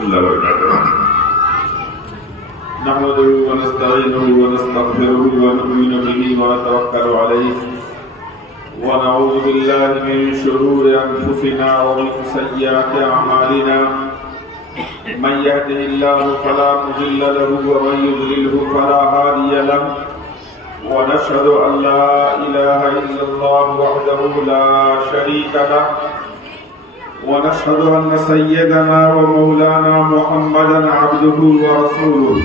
الله وبركاته. نحمده ونستعينه ونستغفره ونؤمن به ونتوكل عليه ونعوذ بالله من شرور أنفسنا ومن سيئات أعمالنا من يهده الله فلا مضل له ومن يضلله فلا هادي له ونشهد أن لا إله إلا الله وحده لا شريك له ونشهد أن سيدنا ومولانا محمدا عبده ورسوله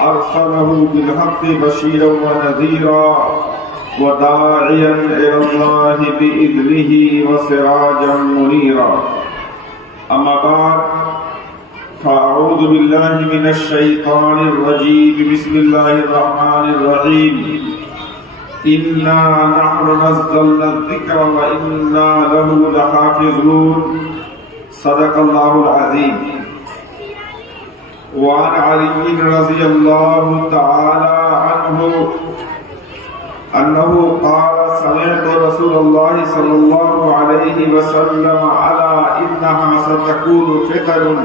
أرسله بالحق بشيرا ونذيرا وداعيا إلى الله بإذنه وسراجا منيرا أما بعد فأعوذ بالله من الشيطان الرجيم بسم الله الرحمن الرحيم إنا نحن نزلنا الذكر وإنا له لحافظون صدق الله العظيم. وعن علي رضي الله تعالى عنه أنه قال سمعت رسول الله صلى الله عليه وسلم على إنها ستكون فتن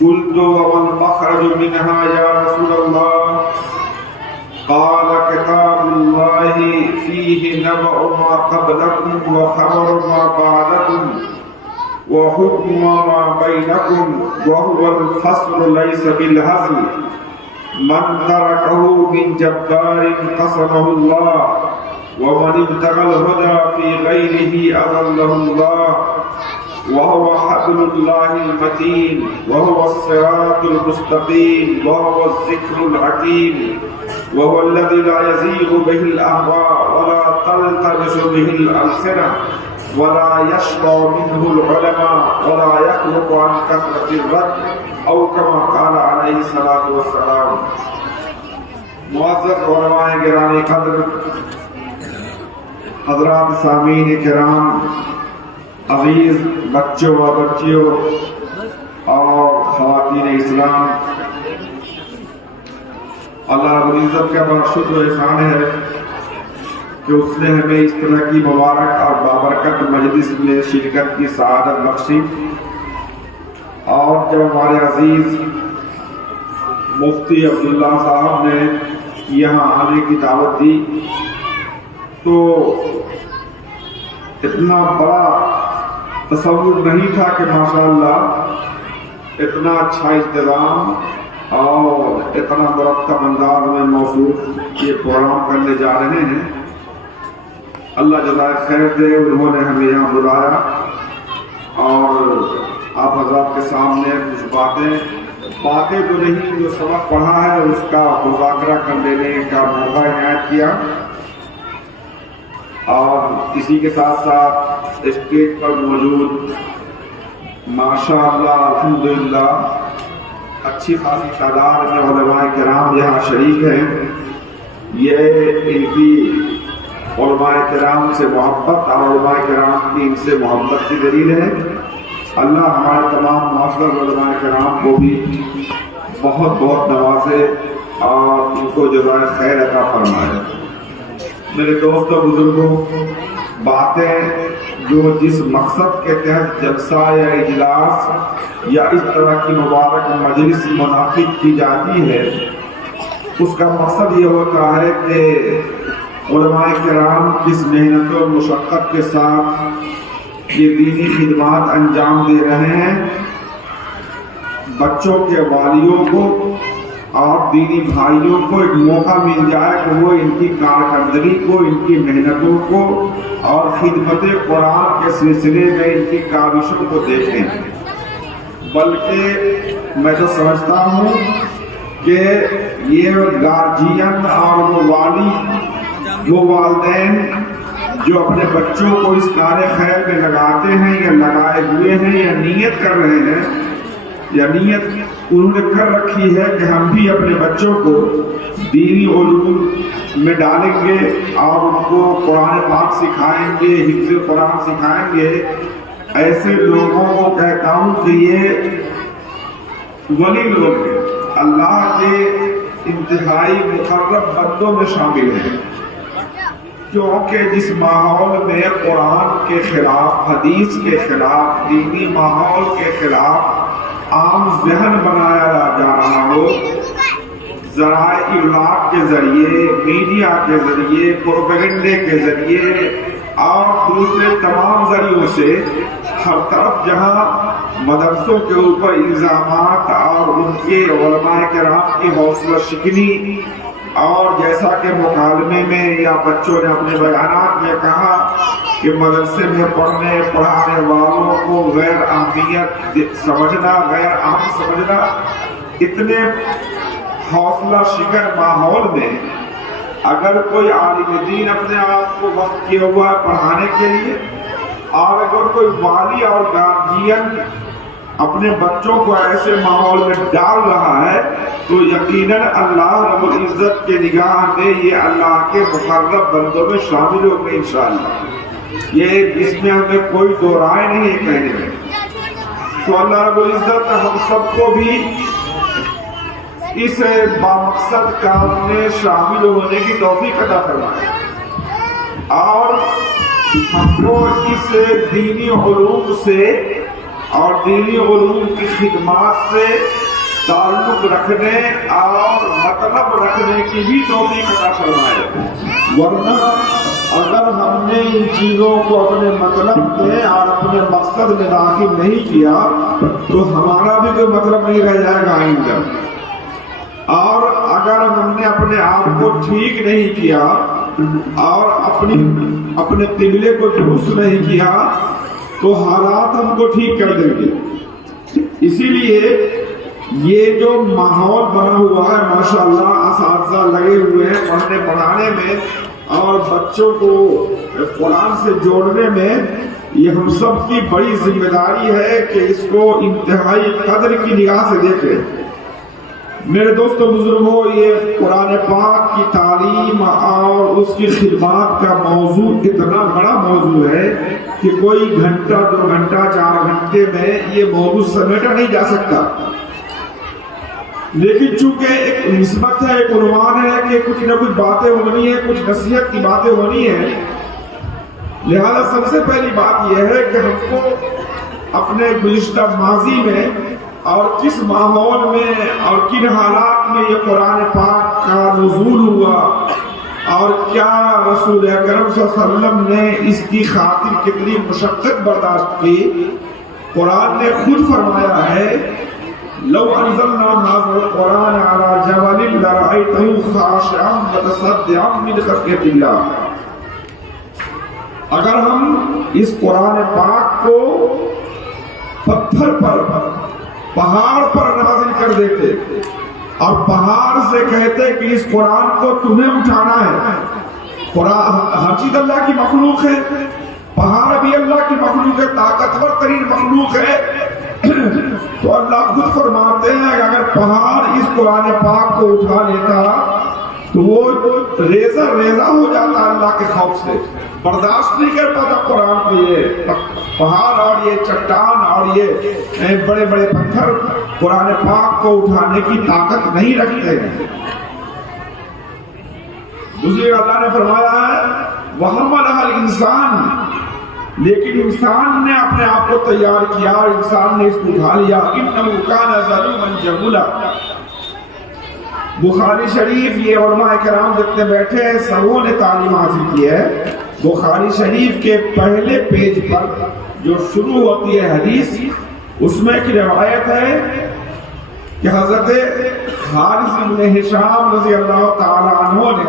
قلت وما المخرج منها يا رسول الله؟ قال كتاب الله فيه نبأ ما قبلكم وخبر ما بعدكم وحكم ما بينكم وهو الفصل ليس بالهزل من تركه من جبار قسمه الله ومن ابتغى الهدى في غيره أضله الله وهو حبل الله المتين وهو الصراط المستقيم وهو الذكر الحكيم وهو الذي لا يزيغ به الأهواء ولا تلتبس به الألسنة ولا يشبع منه العلماء ولا يخلق عن كثرة الرد أو كما قال عليه الصلاة والسلام. معزز علماء گرامی قدر، حضرات سامعین کرام، عزیز بچوں و بچیوں اور خواتین اسلام، اللہ رب العزت کا بڑا شکر و احسان ہے کہ اس نے ہمیں اس طرح کی مبارک اور بابرکت مجلس میں شرکت کی سعادت بخشی. اور جب ہمارے عزیز مفتی عبداللہ صاحب نے یہاں آنے کی دعوت دی تو اتنا بڑا تصور نہیں تھا کہ ماشاءاللہ اتنا اچھا انتظام اور اتنا مرتب انداز میں موصوف یہ پروگرام کرنے جا رہے ہیں. اللہ جزائے خیر دے، انہوں نے ہمیں یہاں بلایا اور آپ حضرات کے سامنے کچھ باتیں تو نہیں، جو سبق پڑھا ہے اس کا مذاکرہ کر لینے کا موقع عنایت کیا. اور اسی کے ساتھ ساتھ اسٹیج پر موجود ماشاءاللہ الحمدللہ اچھی خاصی تعداد میں علماء کرام یہاں شریک ہیں. یہ ان کی علماء کرام سے محبت اور علماء کرام کی ان سے محبت کی دلیل ہے. اللہ ہمارے تمام معزز علماء کرام کو بھی بہت بہت نوازے اور ان کو جزائے خیر عطا فرمائے. میرے دوستوں بزرگوں، باتیں جو جس مقصد کے تحت جلسہ یا اجلاس یا اس طرح کی مبارک مجلس منعقد کی جاتی ہے، اس کا مقصد یہ ہوتا ہے کہ علماء کرام کس محنت و مشقت کے ساتھ یہ دینی خدمات انجام دے رہے ہیں، بچوں کے والیوں کو اور دینی بھائیوں کو ایک موقع مل جائے کہ وہ ان کی کارکردگی کو، ان کی محنتوں کو اور خدمت قرآن کے سلسلے میں ان کی کاوشوں کو دیکھیں. بلکہ میں تو سمجھتا ہوں کہ یہ گارجین اور وہ والی، وہ والدین جو اپنے بچوں کو اس کار خیر میں لگاتے ہیں یا لگائے ہوئے ہیں یا نیت کر رہے ہیں یا نیت انہوں نے کر رکھی ہے کہ ہم بھی اپنے بچوں کو دینی علوم میں ڈالیں گے اور ان کو قرآن پاک سکھائیں گے، حفظ قرآن سکھائیں گے، ایسے لوگوں کو کہتا ہوں کہ یہ ولی لوگ ہیں، اللہ کے انتہائی مقرب بندوں میں شامل ہیں. کیونکہ جس ماحول میں قرآن کے خلاف، حدیث کے خلاف، دینی ماحول کے خلاف عام ذہن بنایا جا رہا ہو، ذرائع ابلاغ کے ذریعے، میڈیا کے ذریعے، پروپیگنڈے کے ذریعے اور دوسرے تمام ذریعوں سے ہر طرف جہاں مدرسوں کے اوپر الزامات اور ان کے علماء کرام کی حوصلہ شکنی، اور جیسا کہ مکالمے میں یا بچوں نے اپنے بیانات میں کہا کہ مدرسے میں پڑھنے پڑھانے والوں کو غیر اہمیت سمجھنا، غیر اہم سمجھنا، اتنے حوصلہ شکن ماحول میں اگر کوئی عالم دین اپنے آپ کو وقت کیا ہوا ہے پڑھانے کے لیے، اور اگر کوئی والی اور گارجین اپنے بچوں کو ایسے ماحول میں ڈال رہا ہے تو یقیناً اللہ رب العزت کے نگاہ میں یہ اللہ کے مقرب بندوں میں شامل ہو گئے انشاءاللہ۔ یہ اس میں ہمیں کوئی دو رائے نہیں ہے کہنے میں۔ تو اللہ رب العزت ہم سب کو بھی اس بامقصد کام میں شامل ہونے کی توفیق عطا فرمائے، اور ہم کو اس دینی علوم سے اور دینی علوم کی خدمات سے تعلق رکھنے اور مطلب رکھنے کی بھی توفیق عطا فرمائے۔ ورنہ اگر ہم نے ان چیزوں کو اپنے مطلب میں اور اپنے مقصد میں داخل نہیں کیا تو ہمارا بھی کوئی مطلب نہیں رہ جائے گا آئندہ، اور اگر ہم نے اپنے آپ کو ٹھیک نہیں کیا اور اپنے قبلے کو درست نہیں کیا تو حالات ہم کو ٹھیک کر دیں گے۔ اسی لیے یہ جو ماحول بنا ہوا ہے ماشاءاللہ، اساتذہ لگے ہوئے ہیں پڑھنے پڑھانے میں اور بچوں کو قرآن سے جوڑنے میں، یہ ہم سب کی بڑی ذمہ داری ہے کہ اس کو انتہائی قدر کی نگاہ سے دیکھیں۔ میرے دوستو بزرگوں، یہ قرآن پاک کی تعلیم اور اس کی خدمات کا موضوع اتنا بڑا موضوع ہے کہ کوئی گھنٹہ، 2 گھنٹہ، 4 گھنٹے میں یہ موضوع سمیٹا نہیں جا سکتا، لیکن چونکہ ایک نسبت ہے، ایک عنوان ہے کہ کچھ نہ کچھ باتیں ہونی ہے، کچھ نصیحت کی باتیں ہونی ہے، لہذا سب سے پہلی بات یہ ہے کہ ہم کو اپنے گزشتہ ماضی میں اور کس ماحول میں اور کن حالات میں یہ قرآن پاک کا نزول ہوا اور کیا رسول اکرم صلی اللہ علیہ وسلم نے اس کی خاطر کتنی مشقت برداشت کی۔ قرآن نے خود فرمایا ہے، لو انزلنا هذا القرآن على جبل لرأيته خاشعا متصدعا من خشية الله۔ اگر ہم اس قرآن پاک کو پتھر پر، پہاڑ پر نازل کر دیتے اور پہاڑ سے کہتے کہ اس قرآن کو تمہیں اٹھانا ہے، قرآن ہر چیز اللہ کی مخلوق ہے، پہاڑ بھی اللہ کی مخلوق ہے، طاقتور ترین مخلوق ہے، تو اللہ خود فرماتے ہیں کہ اگر پہاڑ اس قرآن پاک کو اٹھا لیتا تو وہ ریزہ ریزہ ہو جاتا اللہ کے خوف سے، برداشت نہیں کر پاتا قرآن کو۔ یہ پہاڑ اور یہ چٹان اور یہ بڑے بڑے پتھر قرآن پاک کو اٹھانے کی طاقت نہیں رکھتے ہیں۔ دوسری اللہ نے فرمایا ہے وَحَمَلَهَا الْإِنسَانُ، لیکن انسان نے اپنے آپ کو تیار کیا اور انسان نے اس کو اٹھا لیا۔ إِنَّهُ كَانَ ظَلُومًا جَهُولًا۔ بخاری شریف، یہ علماء کرام جتنے بیٹھے ہیں سبوں نے تعلیم حاصل کی ہے، بخاری شریف کے پہلے پیج پر جو شروع ہوتی ہے حدیث، اس میں ایک روایت ہے کہ حضرت حارث بن ہشام رضی اللہ تعالی عنہ نے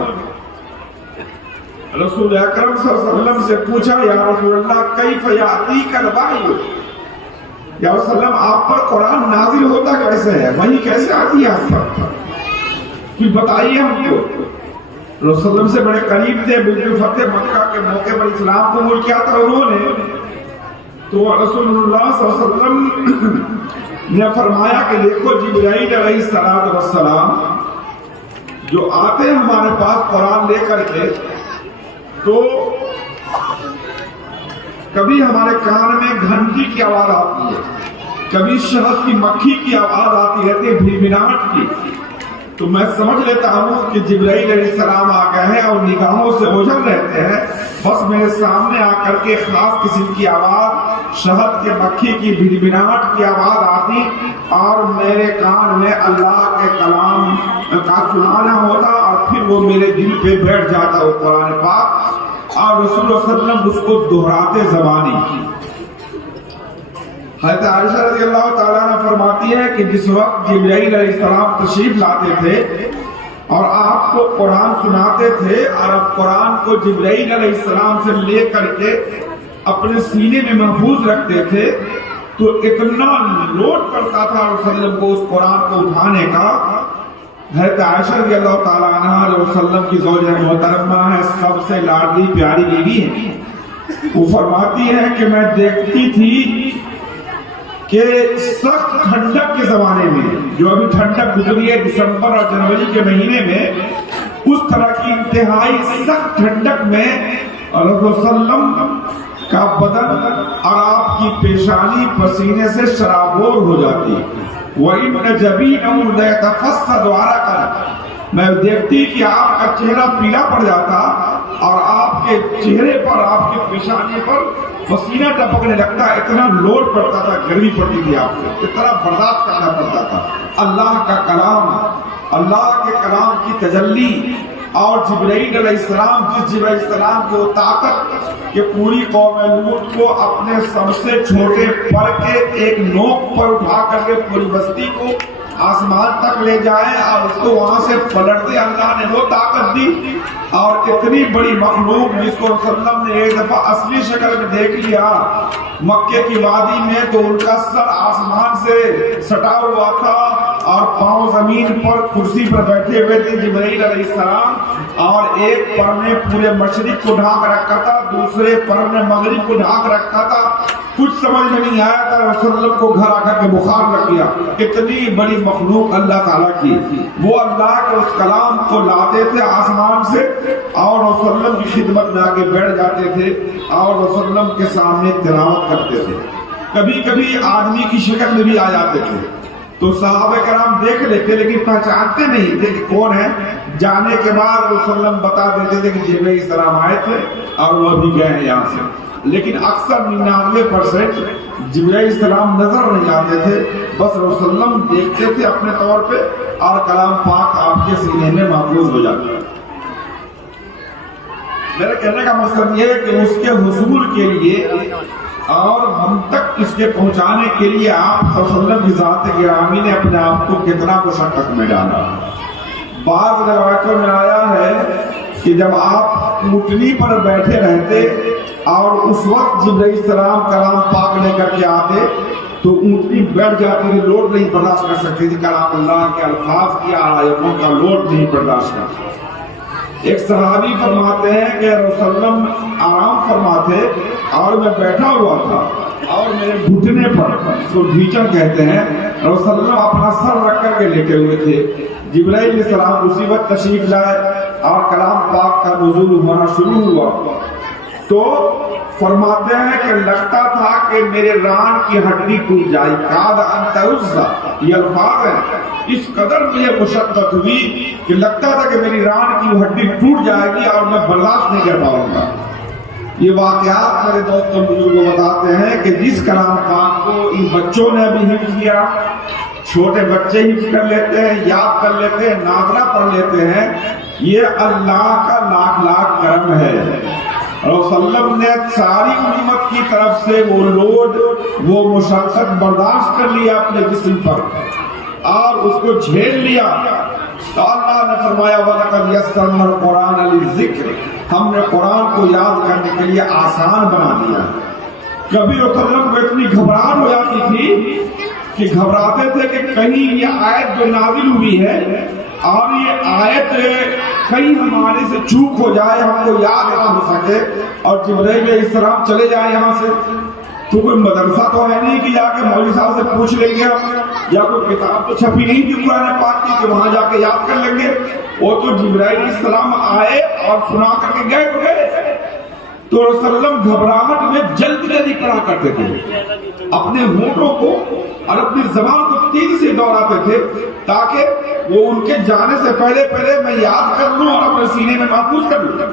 رسول اکرم صلی اللہ علیہ وسلم سے پوچھا، یا رسول اللہ کیف یاتیک الوحی، یا رسول اللہ آپ پر قرآن نازل ہوتا کیسے ہے، وحی کیسے آتی ہے آپ پر، کچھ بتائیے ہم کو۔ رسول اللہ سے بڑے قریب تھے، بجر فتح مکہ کے موقع پر اسلام قبول کیا تھا انہوں نے، تو رسول اللہ صلی اللہ علیہ وسلم نے فرمایا کہ دیکھو جبرائیل علیہ السلام جو آتے ہیں ہمارے پاس قرآن لے کر کے، تو کبھی ہمارے کان میں گھنٹی کی آواز آتی ہے، کبھی شہد کی مکھی کی آواز آتی رہتی ہے، بھنبھناہٹ کی، تو میں سمجھ لیتا ہوں کہ جبرائیل علیہ السلام آ گئے ہیں اور نگاہوں سے اوجھل رہتے ہیں. بس میرے سامنے آ کر کے خاص قسم کی آواز، شہد کے مکھی کی بھنبھناہٹ کی آواز آتی اور میرے کان میں اللہ کے کلام کا سنانا ہوتا اور پھر وہ میرے دل پہ بیٹھ جاتا وہ قرآن پاک، اور رسول اللہ صلی اللہ علیہ وسلم اس کو دہراتے زبانی. حضرت عائشہ رضی اللہ تعالیٰ عنہ فرماتی ہے کہ جس وقت جبرائیل علیہ السلام تشریف لاتے تھے اور آپ کو قرآن سناتے تھے اور اب قرآن کو جبرائیل علیہ السلام سے لے کر کے اپنے سینے میں محفوظ رکھتے تھے تو اتنا لوٹ پڑتا تھا رسول اللہ کو اس قرآن کو اٹھانے کا. حضرت عائشہ رضی اللہ تعالیٰ عنہ جو رسول اللہ کی زوجہ محترمہ ہے، سب سے لاڈلی پیاری بیوی ہے، وہ فرماتی ہے کہ میں دیکھتی تھی کہ سخت ٹھنڈک کے زمانے میں، جو ابھی ٹھنڈک گزری ہے دسمبر اور جنوری کے مہینے میں، اس طرح کی انتہائی سخت ٹھنڈک میں رسول اللہ صلی اللہ علیہ وسلم کا بدن اور آپ کی پیشانی پسینے سے شرابور ہو جاتی. وَإِنَّ جَبِينَهُ لَيَتَفَسَّدُ عَرَقًا، میں دیکھتی کہ آپ کا چہرہ پیلا پڑ جاتا اور آپ کے چہرے پر، آپ کے پیشانی پر پسینہ ٹپکنے لگتا. اتنا لوڈ پڑتا تھا، گرمی پڑتی تھی آپ سے، اتنا برداشت کرنا پڑتا تھا. اللہ کا کلام، اللہ کے کلام کی تجلی اور جبرائیل علیہ السلام، جس جبرائیل علیہ السلام کی وہ طاقت کہ پوری قوم لوط کو اپنے سب سے چھوٹے پر کے ایک نوک پر اٹھا کر کے پوری بستی کو آسمان تک لے جائے اور اس کو وہاں سے پلٹ دے، اللہ نے وہ طاقت دی. اور اتنی بڑی مخلوق جس کو رسول اللہ نے ایک دفعہ اصلی شکل میں دیکھ لیا مکے کی وادی میں، تو ان کا سر آسمان سے سٹا ہوا تھا اور پاؤں زمین پر کرسی پر بیٹھے ہوئے تھے جبرائیل علیہ السلام، اور ایک پر نے پورے مشرق کو ڈھانک رکھا تھا، دوسرے پر نے مغرب کو ڈھانک رکھا تھا. کچھ سمجھ میں نہیں آیا تھا، رسول اللہ کو گھر آ کر کے بخار لگ گیا. اتنی بڑی مخلوق اللہ تعالیٰ کی، وہ اللہ کے اس کلام کو لاتے تھے آسمان سے اور رسول اللہ کی خدمت میں آگے بیٹھ جاتے تھے اور رسول اللہ کے سامنے تلاوت کرتے تھے. کبھی کبھی آدمی کی شکل میں بھی آ جاتے تھے تو صحابہ کرام دیکھ لیتے لیکن پہچانتے نہیں تھے کہ کون ہے. جانے کے بعد رسول اللہ بتا دیتے تھے کہ جبرائیل السلام آئے تھے اور وہ ابھی گئے ہیں یہاں سے. لیکن اکثر 99% جبرائیل السلام نظر نہیں آتے تھے، بس رسول اللہ دیکھتے تھے اپنے طور پہ اور کلام پاک آپ کے سینے میں محفوظ ہو جاتا. میرے کہنے کا مقصد یہ ہے کہ اس کے حصول کے لیے اور ہم تک اس کے پہنچانے کے لیے آپ صلی اللہ علیہ وسلم کی ذات گرامی نے اپنے آپ کو کتنا مشقت میں ڈالا. بعض روایتوں میں آیا ہے کہ جب آپ اونٹنی پر بیٹھے رہتے اور اس وقت جبرائیل السلام کلام پاک لے کر کے آتے تو اونٹنی بیٹھ جاتی تھی، لوڈ نہیں برداشت کر سکتی تھی، کلام اللہ کے الفاظ کی آیتوں کا لوڈ نہیں برداشت کر سکتی. ایک صحابی فرماتے ہیں کہ رسول اللہ آرام فرماتے اور میں بیٹھا ہوا تھا اور میرے گھٹنے پر، اس کو ڈھیچن کہتے ہیں، رسول اللہ اپنا سر رکھ کر کے لیٹے ہوئے تھے. جبرائیل علیہ السلام اسی وقت تشریف لائے اور کلام پاک کا نزول ہونا شروع ہوا تو فرماتے ہیں کہ لگتا تھا کہ میرے ران کی ہڈی ٹوٹ جائے. کاد انت عزا، یہ الفاظ ہیں. اس قدر مجھے مشقت ہوئی کہ لگتا تھا کہ میری ران کی ہڈی ٹوٹ جائے گی اور میں برداشت نہیں کر پاؤں گا. یہ واقعات میرے دوستوں بزرگوں بتاتے ہیں کہ جس کلام پاک کو ان بچوں نے بھی حفظ کیا، چھوٹے بچے حفظ کر لیتے ہیں، یاد کر لیتے ہیں، نازلہ پڑھ لیتے ہیں، یہ اللہ کا لاکھ لاکھ کرم ہے. رسول اللہ نے ساری امت کی طرف سے وہ لوڈ، وہ مشقت برداشت کر لیا اپنے جسم پر اور اس کو جھیل لیا. تو اللہ نے فرمایا وَلَقَدْ يَسَّرْنَا الْقُرْآنَ لِلذِّكْرِ، ہم نے قرآن کو یاد کرنے کے لیے آسان بنا دیا. کبھی رسول اللہ کو اتنی گھبراہٹ ہو جاتی تھی کہ گھبراتے تھے کہ کہیں یہ آیت جو نازل ہوئی ہے اور یہ آیت کہیں ہمارے سے چوک ہو جائے، ہم کو یاد نہ ہو سکے اور جبرائیل علیہ السلام چلے جائیں یہاں سے. تو کوئی مدرسہ تو ہے نہیں کہ جا کے مولوی صاحب سے پوچھ لیں گے ہم، یا کوئی کتاب تو چھپی نہیں تھی قرآن پاک کی کہ وہاں جا کے یاد کر لیں گے. وہ تو جبرائیل علیہ السلام آئے اور سنا کر کے گئے تو گئے. تو رسول اللہ صلی اللہ علیہ وسلم گھبراہٹ میں جلدی جلدی پڑھا کرتے تھے، اپنے ہونٹوں کو اور اپنی زبان کو تیزی سے دوڑاتے تھے تاکہ وہ ان کے جانے سے پہلے میں یاد کر لوں اور اپنے سینے میں محفوظ کر لوں۔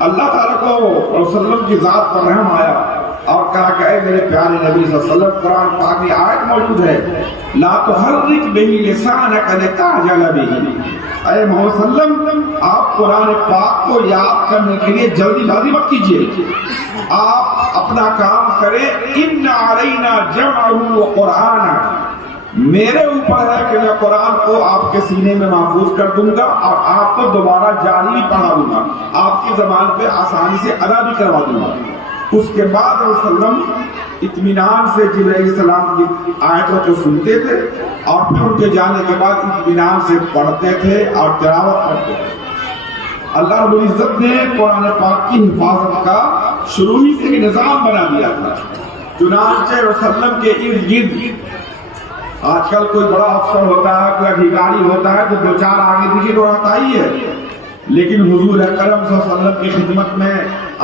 اللہ تعالیٰ کو رسول اللہ صلی اللہ علیہ وسلم کی ذات پر رحم آیا اور کہا کہ اے میرے پیارے نبی صلی اللہ علیہ وسلم، قرآن پاک میں آیت موجود ہے، لا تحرک بہ لسانک لتعجل بہ، اے محمد صلی اللہ علیہ وسلم آپ قرآن پاک کو یاد کرنے کے لیے جلدی بازی مت کیجیے، آپ اپنا کام کریں، ان علینا جمعہ وقرآنہ، میرے اوپر ہے کہ میں قرآن کو آپ کے سینے میں محفوظ کر دوں گا اور آپ کو دوبارہ جاری پڑھا دوں گا، آپ کی زبان پہ آسانی سے ادا بھی کروا دوں گا۔ اس کے بعد رسول اللہ صلی اللہ علیہ وسلم اطمینان سے جبرائیل علیہ السلام کی آیتوں کو سنتے تھے اور پھر ان کے جانے کے بعد اطمینان سے پڑھتے تھے اور تلاوت کرتے تھے۔ اللہ رب العزت نے قرآن پاک کی حفاظت کا شروع ہی سے نظام بنا دیا تھا، چنانچہ رسول اللہ کے ارد گرد آج کل کوئی بڑا افسر ہوتا ہے، کوئی ادھیکاری ہوتا ہے تو دو چار آگے پیچھے تو رہتا ہی ہے، لیکن حضور اکرم صلی اللہ علیہ وسلم کی خدمت میں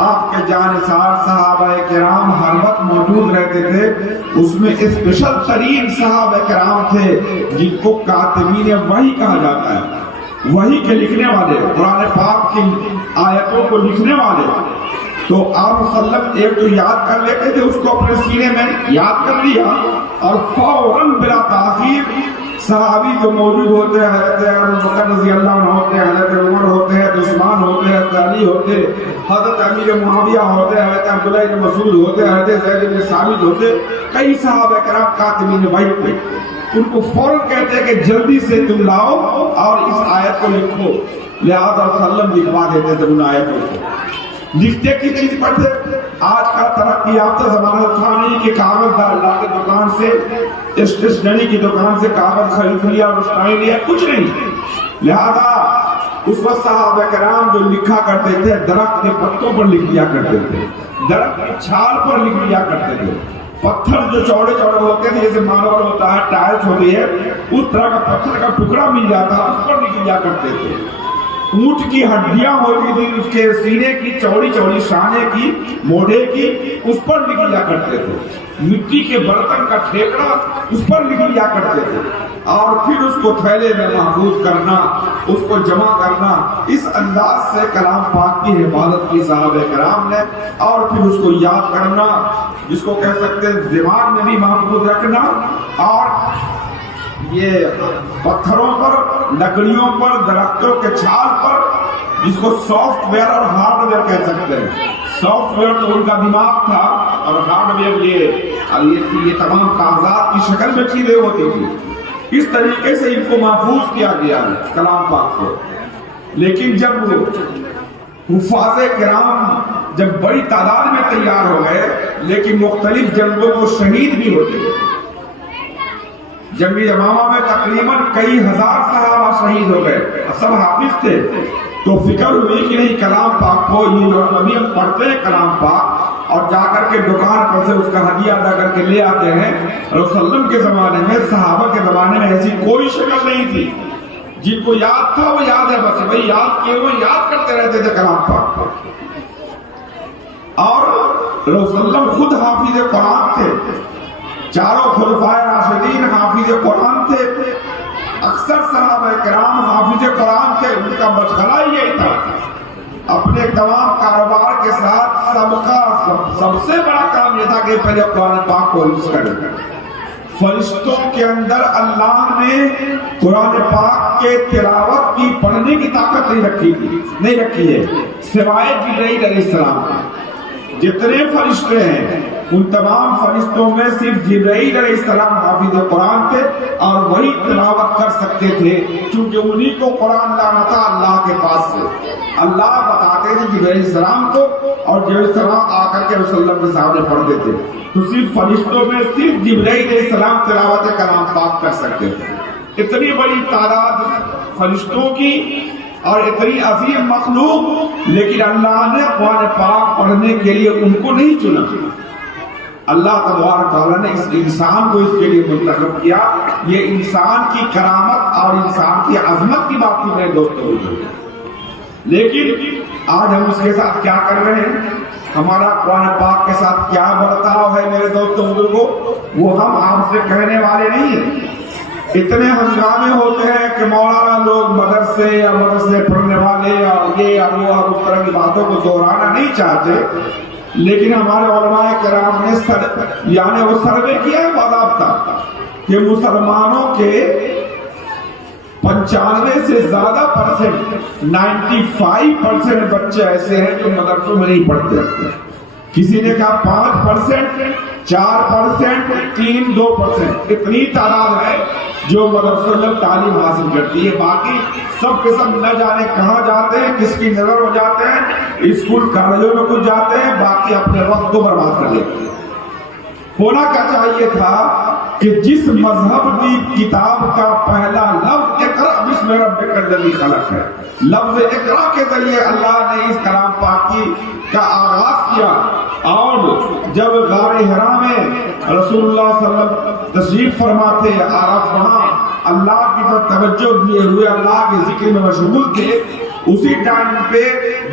آپ کے جانثار صحابہ کرام ہر وقت موجود رہتے تھے۔ اس میں اسپیشل ترین صحابہ کرام تھے جن کو کاتبین وحی کہا جاتا ہے، وحی کے لکھنے والے، قرآن پاک کی آیتوں کو لکھنے والے۔ تو آپ صلی اللہ علیہ وسلم ایک تو یاد کر لیتے تھے، اس کو اپنے سینے میں یاد کر لیا اور فوراً بلا تاخیر صحابی جو موجود ہوتے ہیں، حضرت ابوبکر رضی اللہ عنہ ہوتے ہیں، حضرت عمر ہوتے ہیں، حضرت عثمان ہوتے ہیں، حضرت علی ہوتے ہیں، حضرت امیر معاویہ ہوتے ہیں، حضرت عبداللہ بن مسعود ہوتے ہیں، حضرت زید بن ثابت ہوتے، کئی صحابہ کرام کاتبین وحی تھے، ان کو فوراً کہتے ہیں کہ جلدی سے تم لاؤ اور اس آیت کو لکھو، لہذا صلی اللہ علیہ وسلم لکھوا دیتے تھے ان آیتوں کو۔ لکھتے کی چیز پر تھے، آج کا ترقی یافتہ زمانہ تھا نہیں کہ کاغذ اللہ کی دکان سے، اسٹیشنری کی دکان سے کاغذ خرید لیا اور اسٹائل لیا، کچھ نہیں۔ لہذا اس وقت صحابہ کرام جو لکھا کرتے تھے درخت کے پتوں پر لکھ دیا کرتے تھے، درخت کی چھال پر لکھ دیا کرتے تھے، پتھر جو چوڑے چوڑے ہوتے تھے جیسے ماربل ہوتا ہے، ٹائلس ہوتی ہے، اس طرح کا پتھر کا ٹکڑا مل جاتا اس پر لکھ دیا کرتے تھے۔ اونٹ کی ہڈیاں ہوتی تھی، اس کے سینے کی چوڑی چوڑی شانے کی، موڑے کی، اس پر لکھ لیا کرتے تھے۔ مٹی کے برتن کا ٹھیکڑا اس پر لکھ لیا کرتے تھے اور پھر اس کو تھیلے میں محفوظ کرنا، اس کو جمع کرنا، اس انداز سے کلام پاک کی حفاظت کی صحابہ کرام نے، اور پھر اس کو یاد کرنا، جس کو کہہ سکتے ہیں دماغ میں بھی محفوظ رکھنا، اور یہ پتھروں پر، لکڑیوں پر، درختوں کے چھال پر، جس کو سافٹ ویئر اور ہارڈ ویئر کہہ سکتے ہیں۔ سافٹ ویئر تو ان کا دماغ تھا اور ہارڈ ویئر یہ تمام کاغذات کی شکل میں چیزیں ہوتی تھی۔ اس طریقے سے ان کو محفوظ کیا گیا ہے کلام پاک کو۔ لیکن جب حفاظ کرام جب بڑی تعداد میں تیار ہو گئے، لیکن مختلف جنگوں کو شہید بھی ہوتے گئے، جنگ یمامہ میں تقریباً کئی ہزار صحابہ شہید ہو گئے، سب حافظ تھے، تو فکر ہوئی کہ نہیں کلام پاک کو، یہ جو نبی ہم پڑھتے ہیں کلام پاک اور جا کر کے دکان پر سے اس کا ہدیہ ادا کر کے لے آتے ہیں۔ رسول اللہ علیہ وسلم کے زمانے میں، صحابہ کے زمانے میں ایسی کوئی شکل نہیں تھی، جن کو یاد تھا وہ یاد ہے، بس وہی یاد کیے ہوئے یاد کرتے رہتے تھے کلام پاک کو۔ اور رسول اللہ علیہ وسلم خود حافظ قرآن تھے، چاروں خلفائے راشدین حافظ قرآن تھے، اکثر صحابہ کرام حافظ قرآن تھے، ان کا مشغلہ یہی تھا۔ اپنے تمام کاروبار کے ساتھ سب سے بڑا کام یہ تھا کہ پہلے قرآن پاک کو حفظ کریں۔ فرشتوں کے اندر اللہ نے قرآن پاک کے تلاوت کی، پڑھنے کی طاقت نہیں رکھی ہے، سوائے جبرائیل علیہ السلام۔ جتنے فرشتے ہیں ان تمام فرشتوں میں صرف جبرائیل علیہ السلام حافظ قرآن تھے اور وہی تلاوت کر سکتے تھے، کیونکہ انہی کو قرآن لانا تھا اللہ کے پاس سے۔ اللہ بتاتے تھے جبرائیل علیہ السلام کو اور جبرائیل علیہ السلام آ کر کے رسول اللہ کے سامنے پڑھتے تھے، تو صرف فرشتوں میں صرف جبرائیل علیہ السلام تلاوت کلام پاک کر سکتے تھے۔ اتنی بڑی تعداد فرشتوں کی اور اتنی عظیم مخلوق، لیکن اللہ نے قرآن پاک پڑھنے کے لیے ان کو نہیں چنا۔ اللہ تبارک تعالیٰ نے اس انسان کو اس کے لیے منتخب کیا۔ یہ انسان کی کرامت اور انسان کی عظمت کی بات کی میرے دوستوں، لیکن آج ہم اس کے ساتھ کیا کر رہے ہیں؟ ہمارا قرآن پاک کے ساتھ کیا برتاؤ ہے میرے دوستوں بزرگوں، وہ ہم آپ سے کہنے والے نہیں ہیں۔ اتنے ہنگامے ہوتے ہیں کہ مولانا لوگ مدرسے یا مدرسے پڑھنے والے اور یہ اور وہ اور اس طرح کی باتوں کو دہرانا نہیں چاہتے، لیکن ہمارے علماء کرام نے یعنی وہ سروے کیا ہے باضابطہ کہ مسلمانوں کے 95 سے زیادہ %، 95% بچے ایسے ہیں جو مدرسوں میں نہیں پڑھتے۔ کسی نے کہا 5%، 4%، 3، 2%، اتنی تعداد ہے جو مدرسوں میں تعلیم حاصل کرتی ہے۔ باقی سب کے سب نہ جانے کہاں جاتے ہیں، کس کی نظر ہو جاتے ہیں، اسکول کالجوں میں کچھ جاتے ہیں، باقی اپنے وقت کو برباد کر لیتے ہیں۔ ہونا کیا چاہیے تھا کہ جس مذہب کی کتاب کا پہلا لفظ اقرأ بسم ربک الذی خلق ہے، لفظ اقرأ کے ذریعے اللہ نے اس کلام پاک کا آغاز کیا، اور جب غار حرا میں رسول اللہ صلی اللہ علیہ وسلم تشریف فرما تھے اور آپ وہاں اللہ کی طرف توجہ دیے ہوئے اللہ کے ذکر میں مشغول تھے، اسی ٹائم پہ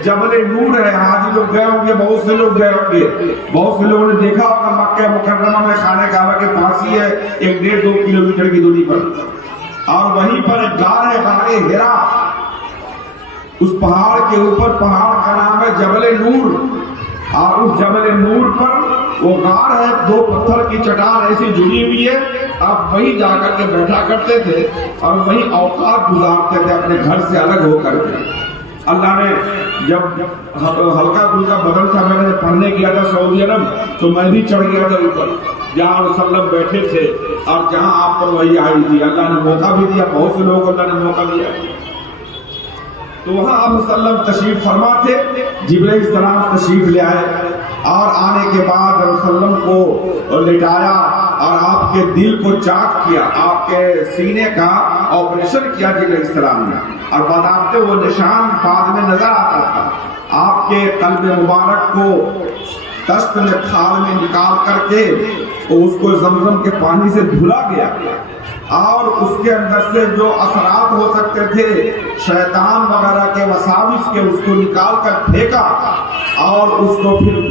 جبل نور ہے، حاجی لوگ گئے ہوں گے، بہت سے لوگ گئے ہوں گے، بہت سے لوگوں نے دیکھا ہوگا مکہ مکرمہ میں خانہ کعبہ کے پاس ہی ہے، 1.5-2 کلومیٹر کی دوری پر، اور وہیں پر ایک غار ہے، غار حرا۔ اس پہاڑ کے اوپر، پہاڑ کا نام ہے جبل نور، اور اس جبل نور پر وہ غار ہے، 2 پتھر کی چٹان ایسی جڑی ہوئی ہے، آپ وہیں جا کر کے بیٹھا کرتے تھے اور وہیں اوقات گزارتے تھے اپنے گھر سے الگ ہو کر کے۔ اللہ نے جب ہلکا پھلکا بدل تھا، میں نے پڑھنے گیا تھا سعودی عرب، تو میں بھی چڑھ گیا تھا اوپر جہاں وسلم بیٹھے تھے اور جہاں آپ پر وہی آئی تھی۔ اللہ نے موقع بھی دیا، بہت سے لوگوں کو اللہ نے موقع دیا، تو وہاں آپ وسلم تشریف فرما تھے، جبرائیل السلام تشریف لے آئے، اور آنے کے بعد وسلم کو لٹایا اور آپ کے دل کو چاک کیا، آپ کے سینے کا آپریشن کیا جبرائیل السلام نے، اور باضابطے وہ نشان بعد میں نظر آتا تھا۔ آپ کے قلب مبارک کو دست میں کھال میں نکال کر کے اس کو زمزم کے پانی سے دھلا گیا، اور اس کے اندر سے جو اثرات ہو سکتے تھے شیطان وغیرہ کے وساوس کے، اس کو نکال کر پھینکا اور اس کو پھر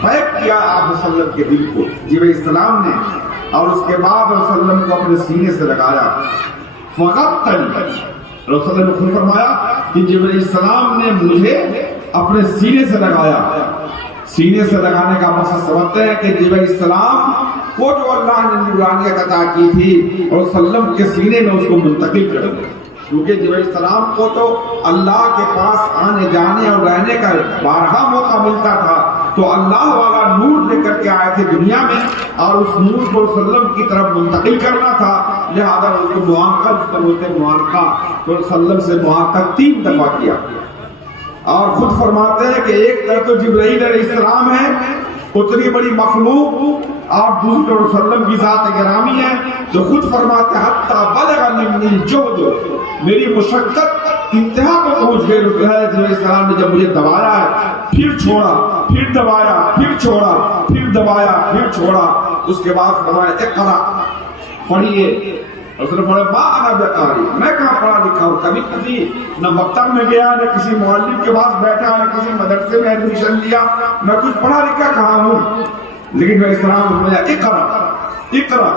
پیک کیا آپ وسلم کے دل کو جبرائیل السلام نے، اور اس کے بعد وسلم کو اپنے سینے سے لگایا۔ رسول نے خود فرمایا کہ جبرائیل السلام نے مجھے اپنے سینے سے لگایا۔ سینے سے لگانے کا مقصد سمجھتے ہیں کہ جبرائیل السلام کو جو اللہ نے نورانیت عطا کی تھی اور وسلم کے سینے میں اس کو منتقل کر دیا، کیونکہ جبرائیل السلام کو تو اللہ کے پاس آنے جانے اور رہنے کا بارہا موقع ملتا تھا، تو اللہ والا نور لے کر کے آئے تھے دنیا میں، اور اس نور کو وسلم کی طرف منتقل کرنا تھا، لہذا اس کو معانقہ جس کو بولتے ہیں معانقہ، تو وسلم سے معانقہ 3 دفعہ کیا۔ اور خود فرماتے ہیں کہ ایک طرف تو جبرائیل علیہ السلام ہے، اتنی بڑی مخلوق، اور دوسرے وسلم کی ذات گرامی ہے، جو خود فرماتے ہیں حتی بلغ منی الجہد، میری مشقت انتہا کو پہنچ گئی۔ جبرائیل السلام نے جب مجھے دبایا ہے، پھر چھوڑا، پھر دبایا، پھر چھوڑا، پھر دبایا، پھر چھوڑا، اس کے بعد فرمایا اقرأ، پڑھیے۔ اس نے پڑھا ما انا بقاری، میں کہاں پڑھا لکھا ہوں، کبھی کسی نہ مکتب میں گیا، نہ کسی معلم کے پاس بیٹھا، نہ کسی مدرسے میں ایڈمیشن لیا، میں کچھ پڑھا لکھا کہاں ہوں، لیکن میں اسلام میں اقرأ، اقرأ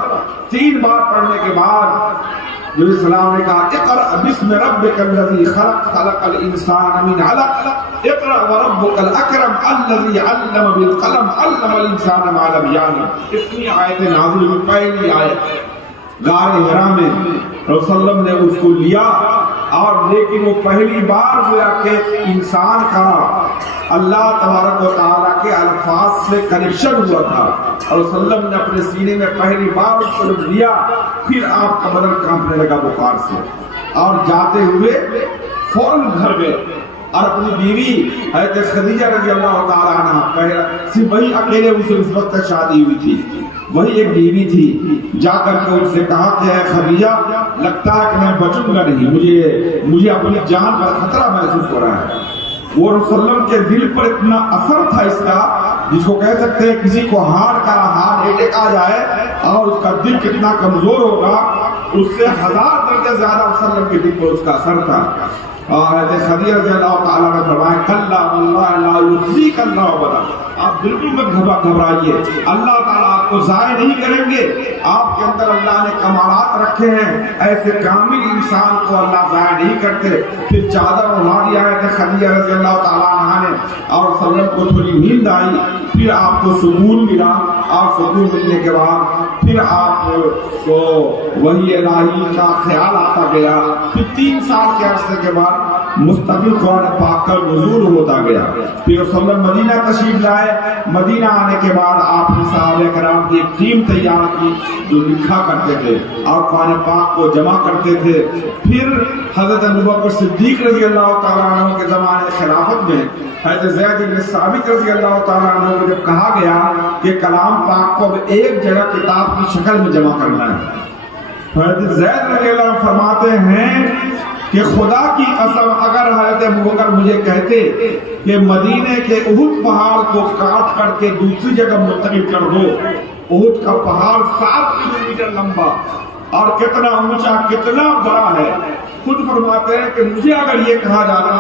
3 بار پڑھنے کے بعد جو السلام نے کہا اقرأ بسم ربک الذی خلق، خلق الانسان من علق، اقرأ وربک الاکرم الذی علم بالقلم، علم الانسان ما لم یعلم۔ اتنی آیتیں نازل ہوئی، پہلی آیت غار حرا میں رسول اللہ نے اس کو لیا، اور لیکن وہ پہلی بار ہوا کہ انسان کا اللہ تبارک و تعالیٰ کے الفاظ سے کنیکشن ہوا تھا، اور رسول اللہ نے اپنے سینے میں پہلی بار اس کو لیا، پھر آپ کا بدن کانپنے لگا بخار سے، اور جاتے ہوئے فوراً گھر گئے، اور اپنی بیوی حضرت خدیجہ رضی اللہ تعالیٰ عنہ، صرف وہی اکیلے اسے اس وقت تک شادی ہوئی تھی، وہی ایک بیوی تھی، جا کر کے ان سے کہا کہ اے خدیجہ، لگتا ہے کہ میں بچوں گا نہیں، مجھے اپنی جان پر خطرہ محسوس ہو رہا ہے۔ وہ رسول اللہ کے دل پر اتنا اثر تھا اس کا، جس کو کہہ سکتے ہیں کسی کو ہارٹ اٹیک آ جائے اور اس کا دل کتنا کمزور ہوگا، اس سے 1000 درجے زیادہ رسول اللہ کے دل پر اس کا اثر تھا۔ حضرت خدیجہ رضی اللہ تعالیٰ نے فرمایا کلا واللہ لا یخزیک اللہ ابدا، آپ بالکل مت گھبرائیے، اللہ تعالیٰ آپ کو ضائع نہیں کریں گے، آپ کے اندر اللہ نے کمالات رکھے ہیں، ایسے کامل انسان کو اللہ ضائع نہیں کرتے۔ پھر چادر اڑا دیا ہے کہ خدیجہ رضی اللہ تعالیٰ عنہا نے، اور سلم کو تھوڑی نیند آئی، پھر آپ کو سکون ملا، اور سکون ملنے کے بعد پھر آپ کو وحی الہی کا خیال آتا گیا۔ پھر 3 سال کے عرصے کے بعد مستقل قرآن پاک کا نزول ہوتا گیا۔ پھر وسلم مدینہ تشریف لائے، مدینہ آنے کے بعد آپ نے صحابہ کرام کی ایک ٹیم تیار کی جو لکھا کرتے تھے اور قرآن پاک کو جمع کرتے تھے۔ پھر حضرت ابوبکر صدیق رضی اللہ تعالیٰ عنہ کے زمانے خلافت میں حضرت زید بن ثابت رضی اللہ تعالیٰ عنہ کو جب کہا گیا کہ کلام پاک کو ایک جگہ کتاب کی شکل میں جمع کرنا ہے، حضرت زید رضی اللہ عنہ فرماتے ہیں کہ خدا کی قسم اگر حضرت ابوبکر مجھے کہتے کہ مدینے کے احد پہاڑ کو کاٹ کر کے دوسری جگہ منتقل کر دو، احد کا پہاڑ 7 کلومیٹر لمبا اور کتنا اونچا کتنا بڑا ہے، خود فرماتے ہیں کہ مجھے اگر یہ کہا جاتا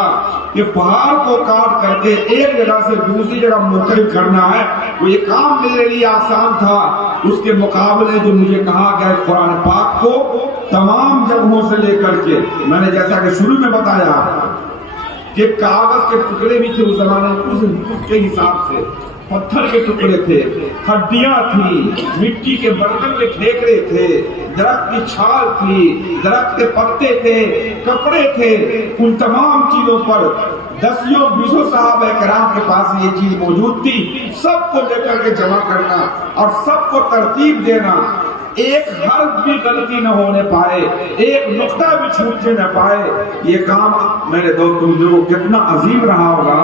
کہ پہاڑ کو کاٹ کر کے ایک جگہ سے دوسری جگہ منتقل کرنا ہے، وہ یہ کام میرے لیے آسان تھا، اس کے مقابلے جو مجھے کہا گیا قرآن پاک کو تمام جگہوں سے لے کر کے، میں نے جیسا کہ شروع میں بتایا کہ کاغذ کے ٹکڑے بھی تھے اس زمانے میں، اس کے حساب سے پتھر کے ٹکڑے تھے، ہڈیاں تھی، مٹی کے برتن میں ٹھیکرے تھے، درخت کی چھال تھی، درخت کے پتے تھے، کپڑے تھے، ان تمام چیزوں پر 10-20 صحابہ کرام کے پاس یہ چیز موجود تھی، سب کو لے کر کے جمع کرنا اور سب کو ترتیب دینا، ایک حرف بھی غلطی نہ ہونے پائے، ایک نقطہ بھی چھوٹنے نہ پائے، یہ کام میرے دوستوں بزرگوں کتنا عظیم رہا ہوگا،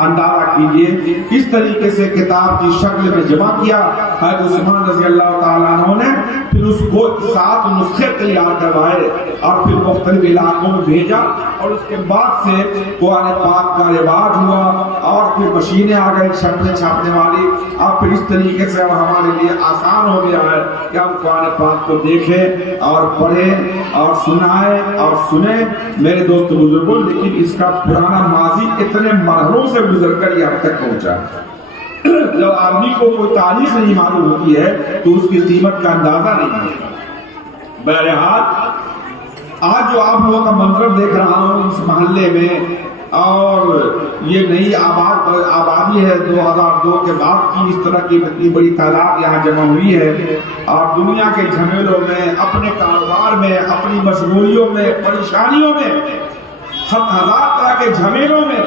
اندازہ کیجئے۔ اس طریقے سے کتاب کی شکل میں جمع کیا حضرت عثمان رضی اللہ تعالیٰ عنہ نے، پھر اس کو 7 نسخے تیار کروائے اور پھر مختلف علاقوں میں بھیجا، اور اس کے بعد سے قرآن پاک کا رواج ہوا اور پھر مشینیں آ گئی چھاپنے والی، اور پھر اس طریقے سے اب ہمارے لیے آسان ہو گیا ہے کہ ہم قرآن پاک کو دیکھیں اور پڑھیں اور سنائیں اور سنیں میرے دوست بزرگوں۔ لیکن اس کا پرانا ماضی اتنے مرحلوں سے گزر کر یہ اب تک پہنچا۔ جب آدمی کو کوئی تاریخ نہیں معلوم ہوتی ہے تو اس کی قیمت کا اندازہ نہیں ہوتا۔ بہرحال آج جو آپ لوگوں کا منظر دیکھ رہا ہوں اس محلے میں، اور یہ نئی آبادی ہے 2002 کے بعد کی، اس طرح کی اتنی بڑی تعداد یہاں جمع ہوئی ہے، اور دنیا کے جھمیلوں میں، اپنے کاروبار میں، اپنی مشغولیوں میں، پریشانیوں میں، 7,000 طرح کے جھمیلوں میں